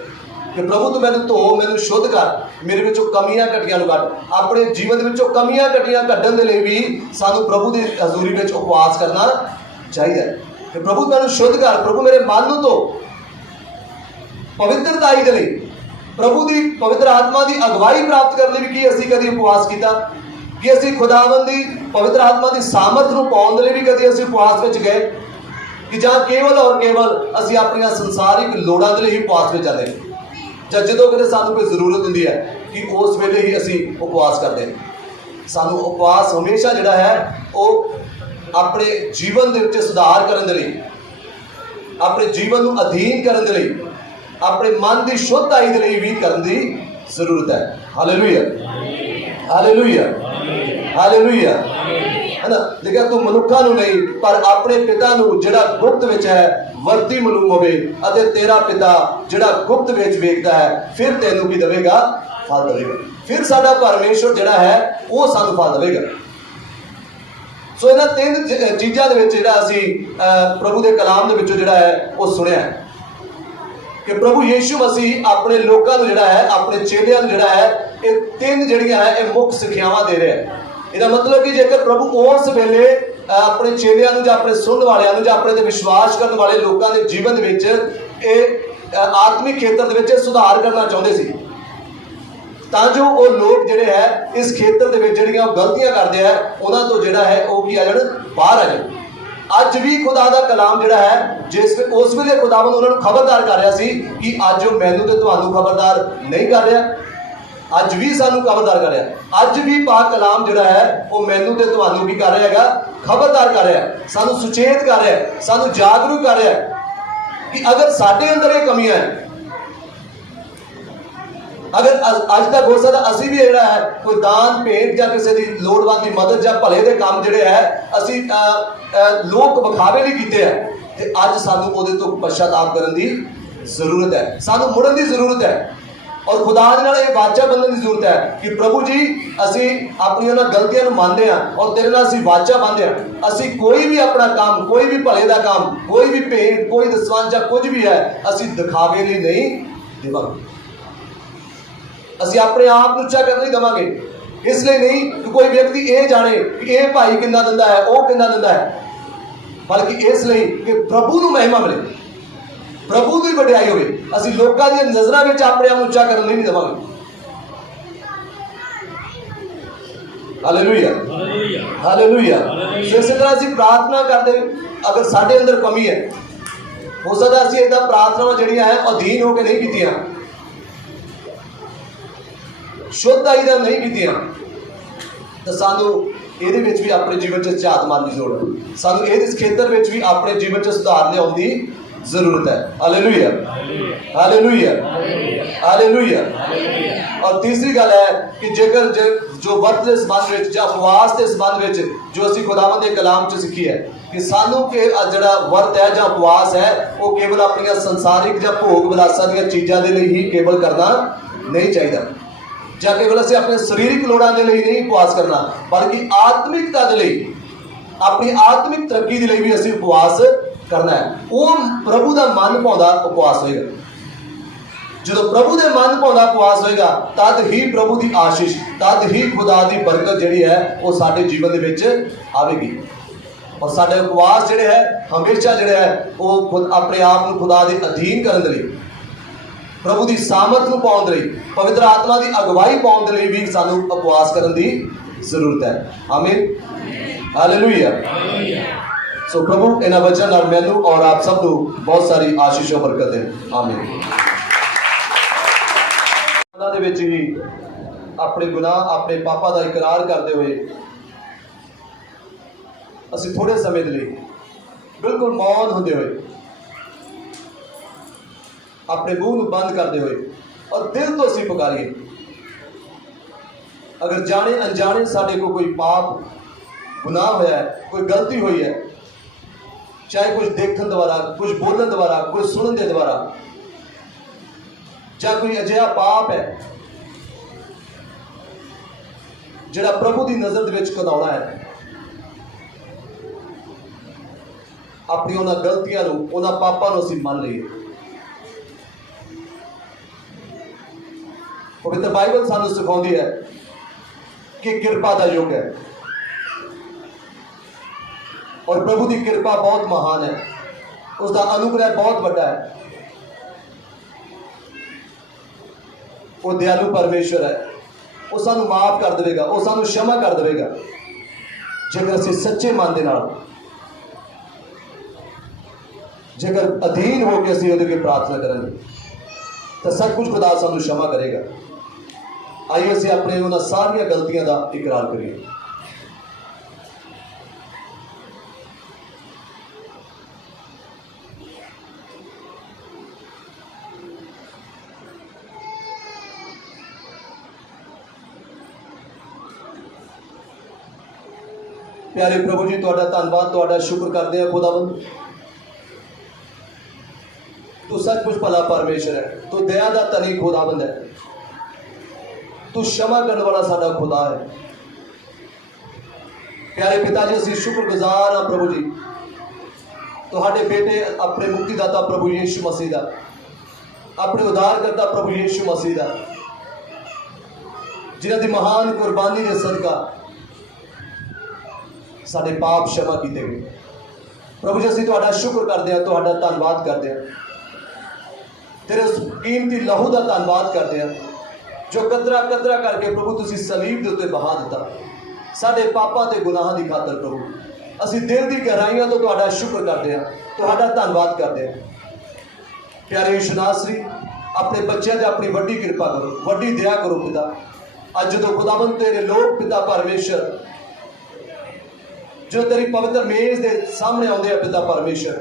कि प्रभु तू मैनूं धो, मैनूं शुद्ध कर, मेरे विचों कमियां घटियां नूं कढ। अपने जीवन दे विचों कमियां घटियां कढण दे लई भी सानूं प्रभु की हजूरी विच उपवास करना चाहिए कि प्रभु मैनूं शुद्ध कर, प्रभु मेरे मन नूं धो। पवित्रताई दे लई प्रभु की पवित्र आत्मा की अगवाई प्राप्त करने भी की असीं कदी उपवास किया, कि असीं खुदावंद की पवित्र आत्मा की सामर्थ नूं पाउण दे लई भी कदी असीं उपवास विच गए, कि जां केवल और केवल असीं अपनी संसारिक लोड़ां दे लई ही उपवास विच जाते हैं, जां जदों किते सानूं कोई जरूरत हुंदी है कि उस वेले ही असीं उपवास करते हैं। सानूं उपवास हमेशा जिहड़ा है वो अपने जीवन दे विच सुधार करन दे लई, अपने जीवन नूं अधीन करन दे लई, अपने मन की शुद्धताई के लिए भी करने की जरूरत है। हालेलुया, हालेलुया, हालेलुया, है ना। देखा तू मनुखा नूं नहीं पर अपने पिता नूं जिहड़ा गुप्त विच है वर्ती मालूम होवे, अते तेरा पिता जिहड़ा गुप्त विच वेखदा है फिर तैनूं की देवेगा, फल देवेगा। फिर साडा परमेश्वर जिहड़ा है वो सानूं फल देवेगा। सो इन्हां तीन चीज़ां दे विच जिहड़ा असीं प्रभु के कलाम दे विचों जिहड़ा है वो सुनिया है कि प्रभु यीशु मसीह अपने लोगों को जिहड़ा है, अपने चेलियां जिहड़ा है, ये तीन जिहड़ियां है ये मुख्य सिक्ख्यावां दे रहे हैं। इसका मतलब कि जेकर प्रभु उस वेले अपने चेलियां नूं जां अपने सुनने वालियां नूं जां अपने ते विश्वास करने वाले लोगों के जीवन दे विच ये आत्मिक खेत्र दे विच सुधार करना चाहुंदे सी, तां जो वो लोग जिहड़े है इस खेत्र दे विच जिहड़ियां गलतियां करदे हैं उन्हां तो जिहड़ा है वो की आ जाण, बाहर आ जाण। अज भी खुदा का कलाम जिहड़ा है जिस उस वेले खुदावंद उन्होंने खबरदार कर रहा सी कि अज मैनू ते तुहानू खबरदार नहीं कर रहा, अज भी सानू खबरदार कर रहा। अज भी पाक कलाम जिहड़ा है वो मैनू ते तुहानू की कर रहा है, खबरदार कर रहा है, सानू सुचेत कर रहा है, सानू जागरूक कर रहा है कि अगर साडे अंदर ये कमियां है, अगर अज तक हो सकता असी भी जिहड़ा है कोई दान भेंट या किसी की लोड़वंद की मदद या भले के काम जिहड़े है असी लोक विखावे नहीं कीते हैं, ते अज सानू उहदे तो पश्चाताप करन दी जरूरत है, सानू मुड़न दी जरूरत है और खुदा दे नाल ये वाचा बंधन की जरूरत है कि प्रभु जी असी अपनी उन्हां गलतियां नूं मानदे हां और तेरे नाल असी वाचा बांधे हां, असी कोई भी अपना काम, कोई भी भले का काम, कोई भी भेंट, कोई दसवंज या कुछ भी है असी दिखावे लई नहीं देवांगे, असी अपने आप को उच्चा करने नहीं देवांगे। इसलिए नहीं कि कोई व्यक्ति ये जाने कि यह भाई कितना दिंदा है, वह कितना दिंदा है, बल्कि इसलिए कि प्रभु को महिमा मिले, प्रभु की वडियाई होवे, असी लोकां दी नज़रां विच अपने आप उच्चा करने नहीं देवांगे। Hallelujah, hallelujah. इस तरह असी प्रार्थना करते अगर साडे अंदर कमी है हो सकता असीं इदां प्रार्थनावां जिहड़ियां है अधीन होकर नहीं कीतियां, शुद्ध आई दा नहीं कीतियां, तो सानू ਇਹਦੇ ਵਿੱਚ ਵੀ ਆਪਣੇ ਜੀਵਨ 'ਚ ਝਾਤ ਮਾਰਨ ਦੀ ਲੋੜ ਹੈ। ਸਾਨੂੰ ਇਸ ਖੇਤਰ ਵਿੱਚ ਵੀ ਆਪਣੇ ਜੀਵਨ 'ਚ ਸੁਧਾਰ ਲਿਆਉਣ ਦੀ ਜ਼ਰੂਰਤ ਹੈ। Hallelujah, hallelujah, hallelujah. और तीसरी गल है कि जेकर जो वर्त के संबंध में या उपवास के संबंध में जो असीं खुदावंद दे कलाम च सीखी है कि सानू के जिहड़ा वर्त है या उपवास है वो केवल अपनी संसारिक या भोग विलासा दी चीज़ों के लिए ही केवल करना नहीं चाहिए, ਜਾਂ केवल ਅਸੀਂ ਆਪਣੇ ਸਰੀਰਕ ਲੋੜਾਂ ਦੇ ਲਈ ਨਹੀਂ ਉਪਵਾਸ ਕਰਨਾ, ਬਲਕਿ ਆਤਮਿਕਤਾ ਦੇ ਲਈ, ਆਪਣੀ ਆਤਮਿਕ ਤਰੱਕੀ ਦੇ ਲਈ ਵੀ ਅਸੀਂ ਉਪਵਾਸ ਕਰਨਾ ਹੈ। ਉਹ ਪ੍ਰਭੂ ਦਾ ਮਨ ਭਾਉਂਦਾ ਉਪਵਾਸ ਹੋਏਗਾ। ਜਦੋਂ ਪ੍ਰਭੂ ਦੇ ਮਨ ਭਾਉਂਦਾ ਉਪਵਾਸ ਹੋਏਗਾ ਤਦ ਹੀ ਪ੍ਰਭੂ ਦੀ ਆਸ਼ੀਸ਼, ਤਦ ਹੀ ਖੁਦਾ ਦੀ ਬਰਕਤ ਜਿਹੜੀ ਹੈ ਉਹ ਸਾਡੇ ਜੀਵਨ ਦੇ ਵਿੱਚ ਆਵੇਗੀ। ਔਰ ਸਾਡੇ ਉਪਵਾਸ ਜਿਹੜੇ ਹੈ ਹਮੇਸ਼ਾ ਜਿਹੜਾ ਹੈ ਉਹ ਖੁਦ ਆਪਣੇ ਆਪ ਨੂੰ ਖੁਦਾ ਦੇ ਅਧੀਨ ਕਰਨ ਦੇ ਲਈ, प्रभु की सामर्थ को पाने के लिए, पवित्र आत्मा की अगवाई पाने के लिए भी सानू उपवास करने की जरूरत है। आमीन, हालेलुया। सो प्रभु इन्हां वचन नाल मैनू और आप सब को बहुत सारी आशीषों बरकत है। आमीन। दे विच ही अपने गुनाह, अपने पापा का इकरार करते हुए असीं थोड़े समय के लिए बिल्कुल मौन होंदे हुए, अपने मुंह को बंद करते हुए और दिल तो असीं पुकारिए, अगर जाने अनजाने साडे को कोई पाप गुनाह होया है, कोई गलती हुई है, चाहे कुछ देखने द्वारा, कुछ बोलने द्वारा, कुछ सुनने के द्वारा, चाहे कोई अजिहा पाप है जिहड़ा प्रभु की नज़र दे विच घिनौना है, अपनी उन्हां गलतियां नूं, उन्हां पापां नूं असीं मन लईए। पवित्र बाइबल सानू सिखाती है कि कृपा का युग है और प्रभु की कृपा बहुत महान है, उसका अनुग्रह बहुत बड़ा है। वो दयालु परमेश्वर है, वो सानू माफ कर देगा, वो सानू क्षमा कर देगा जेकर असीं सच्चे मन दे नाल, जेकर अधीन होकर असीं उहदे अगे प्रार्थना करेंगे तो सब कुछ खुदा सानू क्षमा करेगा। आइए असीं अपने उन्हां सारियां गलतियां का इकरार करिए। प्यारे प्रभु जी, तुहाडा धन्नवाद, तुहाडा शुक्र करते हैं खुदावंद, तू सचमुच भला परमेश्वर है, तू दया दा धनी खुदावंद है, तू क्षमा करने वाला साडा खुदा है। प्यारे पिता जी, असीं शुक्रगुजार हाँ प्रभु जी तुहाडे बेटे अपने मुक्तिदाता प्रभु यीशु मसीह दा, अपने उद्धारकर्ता प्रभु यीशु मसीह दा, जिन्हां दी महान कुर्बानी दे सदका साडे पाप क्षमा कीते गए। प्रभु जी, असीं तुहाडा शुक्र करते हैं, तुहाडा धन्नवाद करते हैं, तेरे उस कीमती लहू का धन्नवाद करते हैं जो कतरा कतरा करके प्रभु तुसीं सलीब दे उत्ते बहा दिता साडे पापां ते गुनाहां दी खातर। प्रभु असीं दिल दी गहराइयां तो तुहाडा शुक्र करते हैं, तुहाडा धन्नवाद करते हैं। प्यारे यीशु नासरी, अपने बच्चों ते अपनी वड्डी कृपा करो, वड्डी दया करो पिता। अज जो खुदावंद तेरे लोग पिता परमेश्वर जो तेरी पवित्र मेज के सामने आते हैं पिता परमेश्वर,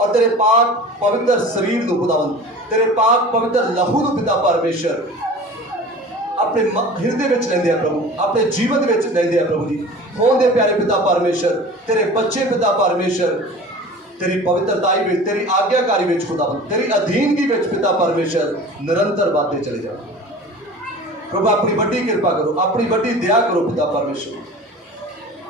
और तेरे पाक पवित्र शरीर को खुदावंद, तेरे पाक पवित्र लहू को पिता परमेश्वर अपने हृदय में लेंदे आ प्रभु, अपने जीवन में लेंदे आ प्रभु जी। हों दे प्यारे पिता परमेश्वर, तेरे बच्चे पिता परमेश्वर तेरी पवित्रताई में, तेरी आज्ञाकारी में खुदावंद, तेरी अधीनगी में पिता परमेश्वर निरंतर बढ़ते चले जाओ प्रभु। अपनी वड्डी कृपा करो, अपनी वड्डी दया करो पिता परमेश्वर।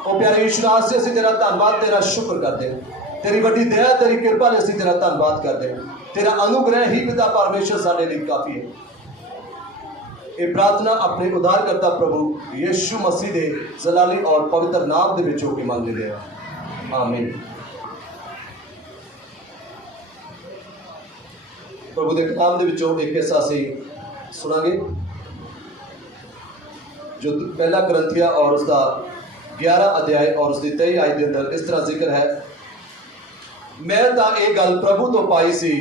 ओ प्यारे यीशु नाम से असीं तेरा धन्नवाद, तेरा शुक्र करते हैं, तेरी वड्डी दया, तेरी कृपा ने असीं तेरा धन्नवाद करते हैं। तेरा अनुग्रह ही पिता परमेश्वर साडे लिए काफ़ी है। ये प्रार्थना अपने उद्धारकर्ता प्रभु यीशु मसीह के जलाली और पवित्र नाम के विच होके मांग लेते हैं। आमीन। प्रभु के कलाम के विचों एक हिस्सा असीं सुनांगे जो पहला करंथिया और उसका 11 अध्याय और उसकी 23 आयत के अंदर इस तरह जिक्र है मैं तो ये गल प्रभु तो पाई सी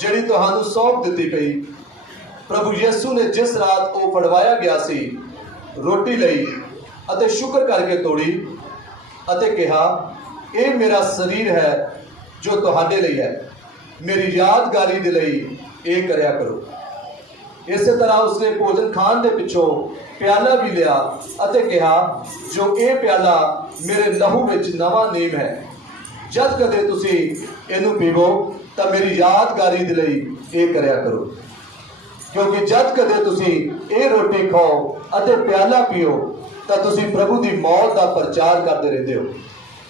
जिहड़ी तुहानू सौंप दित्ती पई। प्रभु यीशु ने जिस रात वो फड़वाया गया सी रोटी लई अते शुक्र करके तोड़ी अते कहा ये मेरा शरीर है जो तुहाडे लई है, मेरी यादगारी दे लई ये करया करो। इस तरह उसने भोजन खान दे पिछों प्याला भी लिया अते कहा जो ये प्याला मेरे लहू विच नवा नेम है, जद कदे तुसी इहनू पीवो तो मेरी यादगारी दे लई ये करया करो। क्योंकि जद कदे तुसी ये रोटी खाओ अते प्याला पीओ तो तुसी प्रभु की मौत का प्रचार करते रहते हो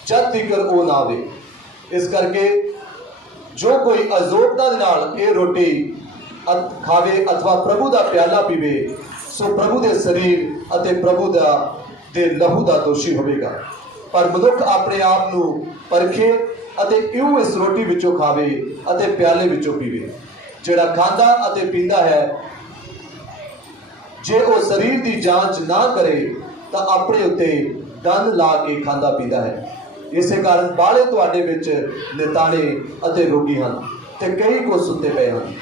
जद तिकर वो ना आवे। इस करके जो कोई अजोगता दे नाल ये रोटी खावे अथवा प्रभु का प्याला पीवे सो प्रभु के शरीर अते प्रभु दे लहू का दोषी होवेगा। पर मनुख अपने आप को परखे अते इउं इस रोटी विचों खावे अते प्याले विचों पीवे। जिहड़ा खांदा अते पींदा है जे वो शरीर की जांच ना करे तो अपने उत्ते दंड ला के खांदा पींदा है। इस कारण बाले तुहाडे विच निताणे अते रोगी हन ते कई को सुते पे हन।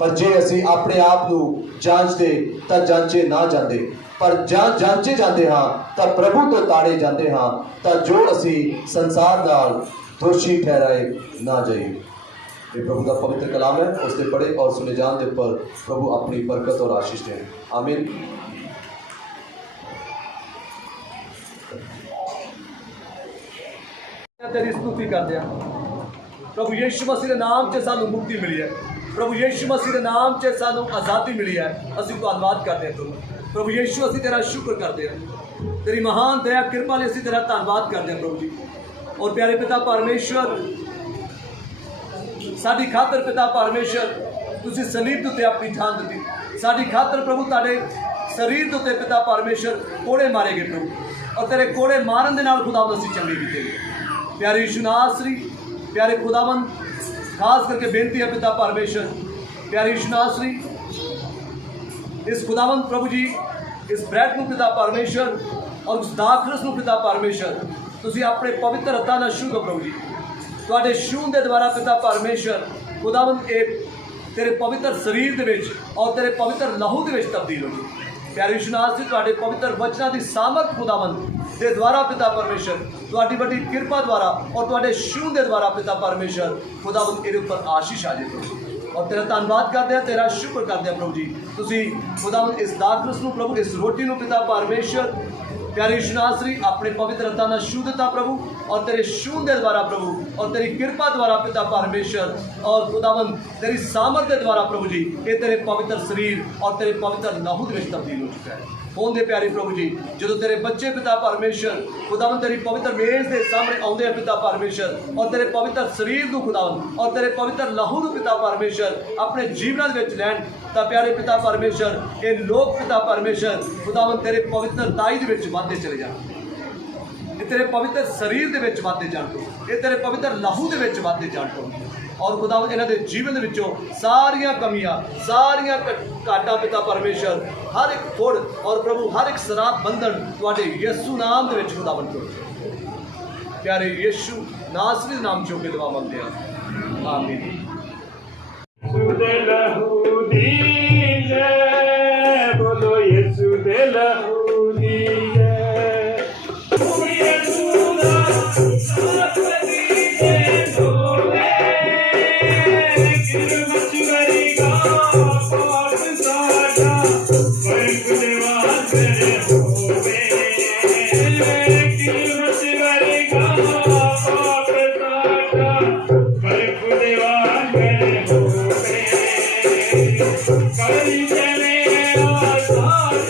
पर जे असी अपने आप को जांचते तो जांचे ना जाते, पर जांचे जाते हाँ तो प्रभु तो ताड़े जाते हाँ तो जो असी संसार नाल दोषी ठहराए ना जाइए। ये प्रभु का पवित्र कलाम है, उससे पढ़े और सुने जान दे पर प्रभु अपनी बरकत और आशीष दें। आमीन। तेरी स्तुति करते हैं प्रभु यीशु मसीह के नाम से सानू मुक्ति मिली है, प्रभु यीशु मसीह के नाम से सानू आज़ादी मिली है। असी धन्यवाद करते हैं प्रभु यीशु, असी तेरा शुक्र करते हैं, तेरी महान दया कृपा लिए असी तेरा धन्यवाद करते हैं प्रभु जी। और प्यारे पिता परमेश्वर साडी खातर पिता परमेश्वर तुसी सलीब ते अपनी जान दी साडी खातर प्रभु ताड़े शरीर ते पिता परमेश्वर कोड़े मारे गए प्रभु, और तेरे कोड़े मारन दे नाल खुदावंद असी चंगे कीते। प्यारे यीशु नासरी प्यारे खुदावंद खास करके बेनती है पिता परमेश्वर, प्यारे यीशु नासरी इस खुदावंद प्रभु जी इस ब्रैड को पिता परमेश्वर और उस दाखरस को पिता परमेश्वर तुसी अपने पवित्र हत्थां नाल छूहो प्रभु जी। तुहाडे छूहण दे द्वारा पिता परमेश्वर खुदावंद एक तेरे पवित्र शरीर दे विच और तेरे पवित्र लहू दे विच तब्दील हो गई। प्यारे यीशु नासरी तुहाडे पवित्र वचनां दी सामर्थ खुदावंद दे द्वारा पिता परमेश्वर तुहाडी बड़ी कृपा द्वारा और तुहाडे छूहण दे द्वारा पिता परमेश्वर खुदावंद इहदे उपर आशीष आ जाए प्रभु। और तेरा धन्यवाद करते हैं, तेरा शुक्र करते हैं प्रभु जी। तुसी खुदावंद इस दाखरस नूं प्रभु इस रोटी नूं पिता परमेश्वर प्यारे यीशु नासरी अपने पवित्र हत्थां नाल छूह दिता प्रभु, और तेरे छूहण दे द्वारा प्रभु और तेरी कृपा द्वारा पिता परमेश्वर और खुदावंद तेरी सामर्थ के द्वारा प्रभु जी ये तेरे पवित्र शरीर और तेरे पवित्र लहू दे विच तब्दील हो चुका है। हों दे प्यारे प्रभु जी जो तेरे बच्चे पिता परमेश्वर खुदावंद तेरी पवित्र मेज के सामने आउंदे हैं पिता परमेश्वर और तेरे पवित्र शरीर को खुदावंद और तेरे पवित्र लहू को पिता परमेश्वर अपने जीवन में लैन तां प्यारे पिता परमेश्वर ये लोग पिता परमेश्वर खुदावंद तेरे पवित्रताई दे विच वाधे चले जाण, ये तेरे पवित्र शरीर दे विच वाधे जाण, ये तेरे पवित्र लहू दे विच वाधे जाण। और खुदावंद इन्हां दे जीवन दे विचों सारियां कमियां सारियां घाटां पिता परमेश्वर हर एक फुड़ और प्रभु हर एक शराब बंधन तुहाडे यीशु नाम दे विच खुदावंद करो। प्यारे यीशु नासरी दे नाम चों के दुआ मंगदे हां, आमीन। दे लहू दी जय बोलो यीशु दे लहू दी जय, ओ यीशु दा साथ दी जय बोले किरमत करेगा पाप साडा वर्ग देवा करे होवे, किरमत करेगा पाप साडा वर्ग देवा करे होवे, करी चले आजाद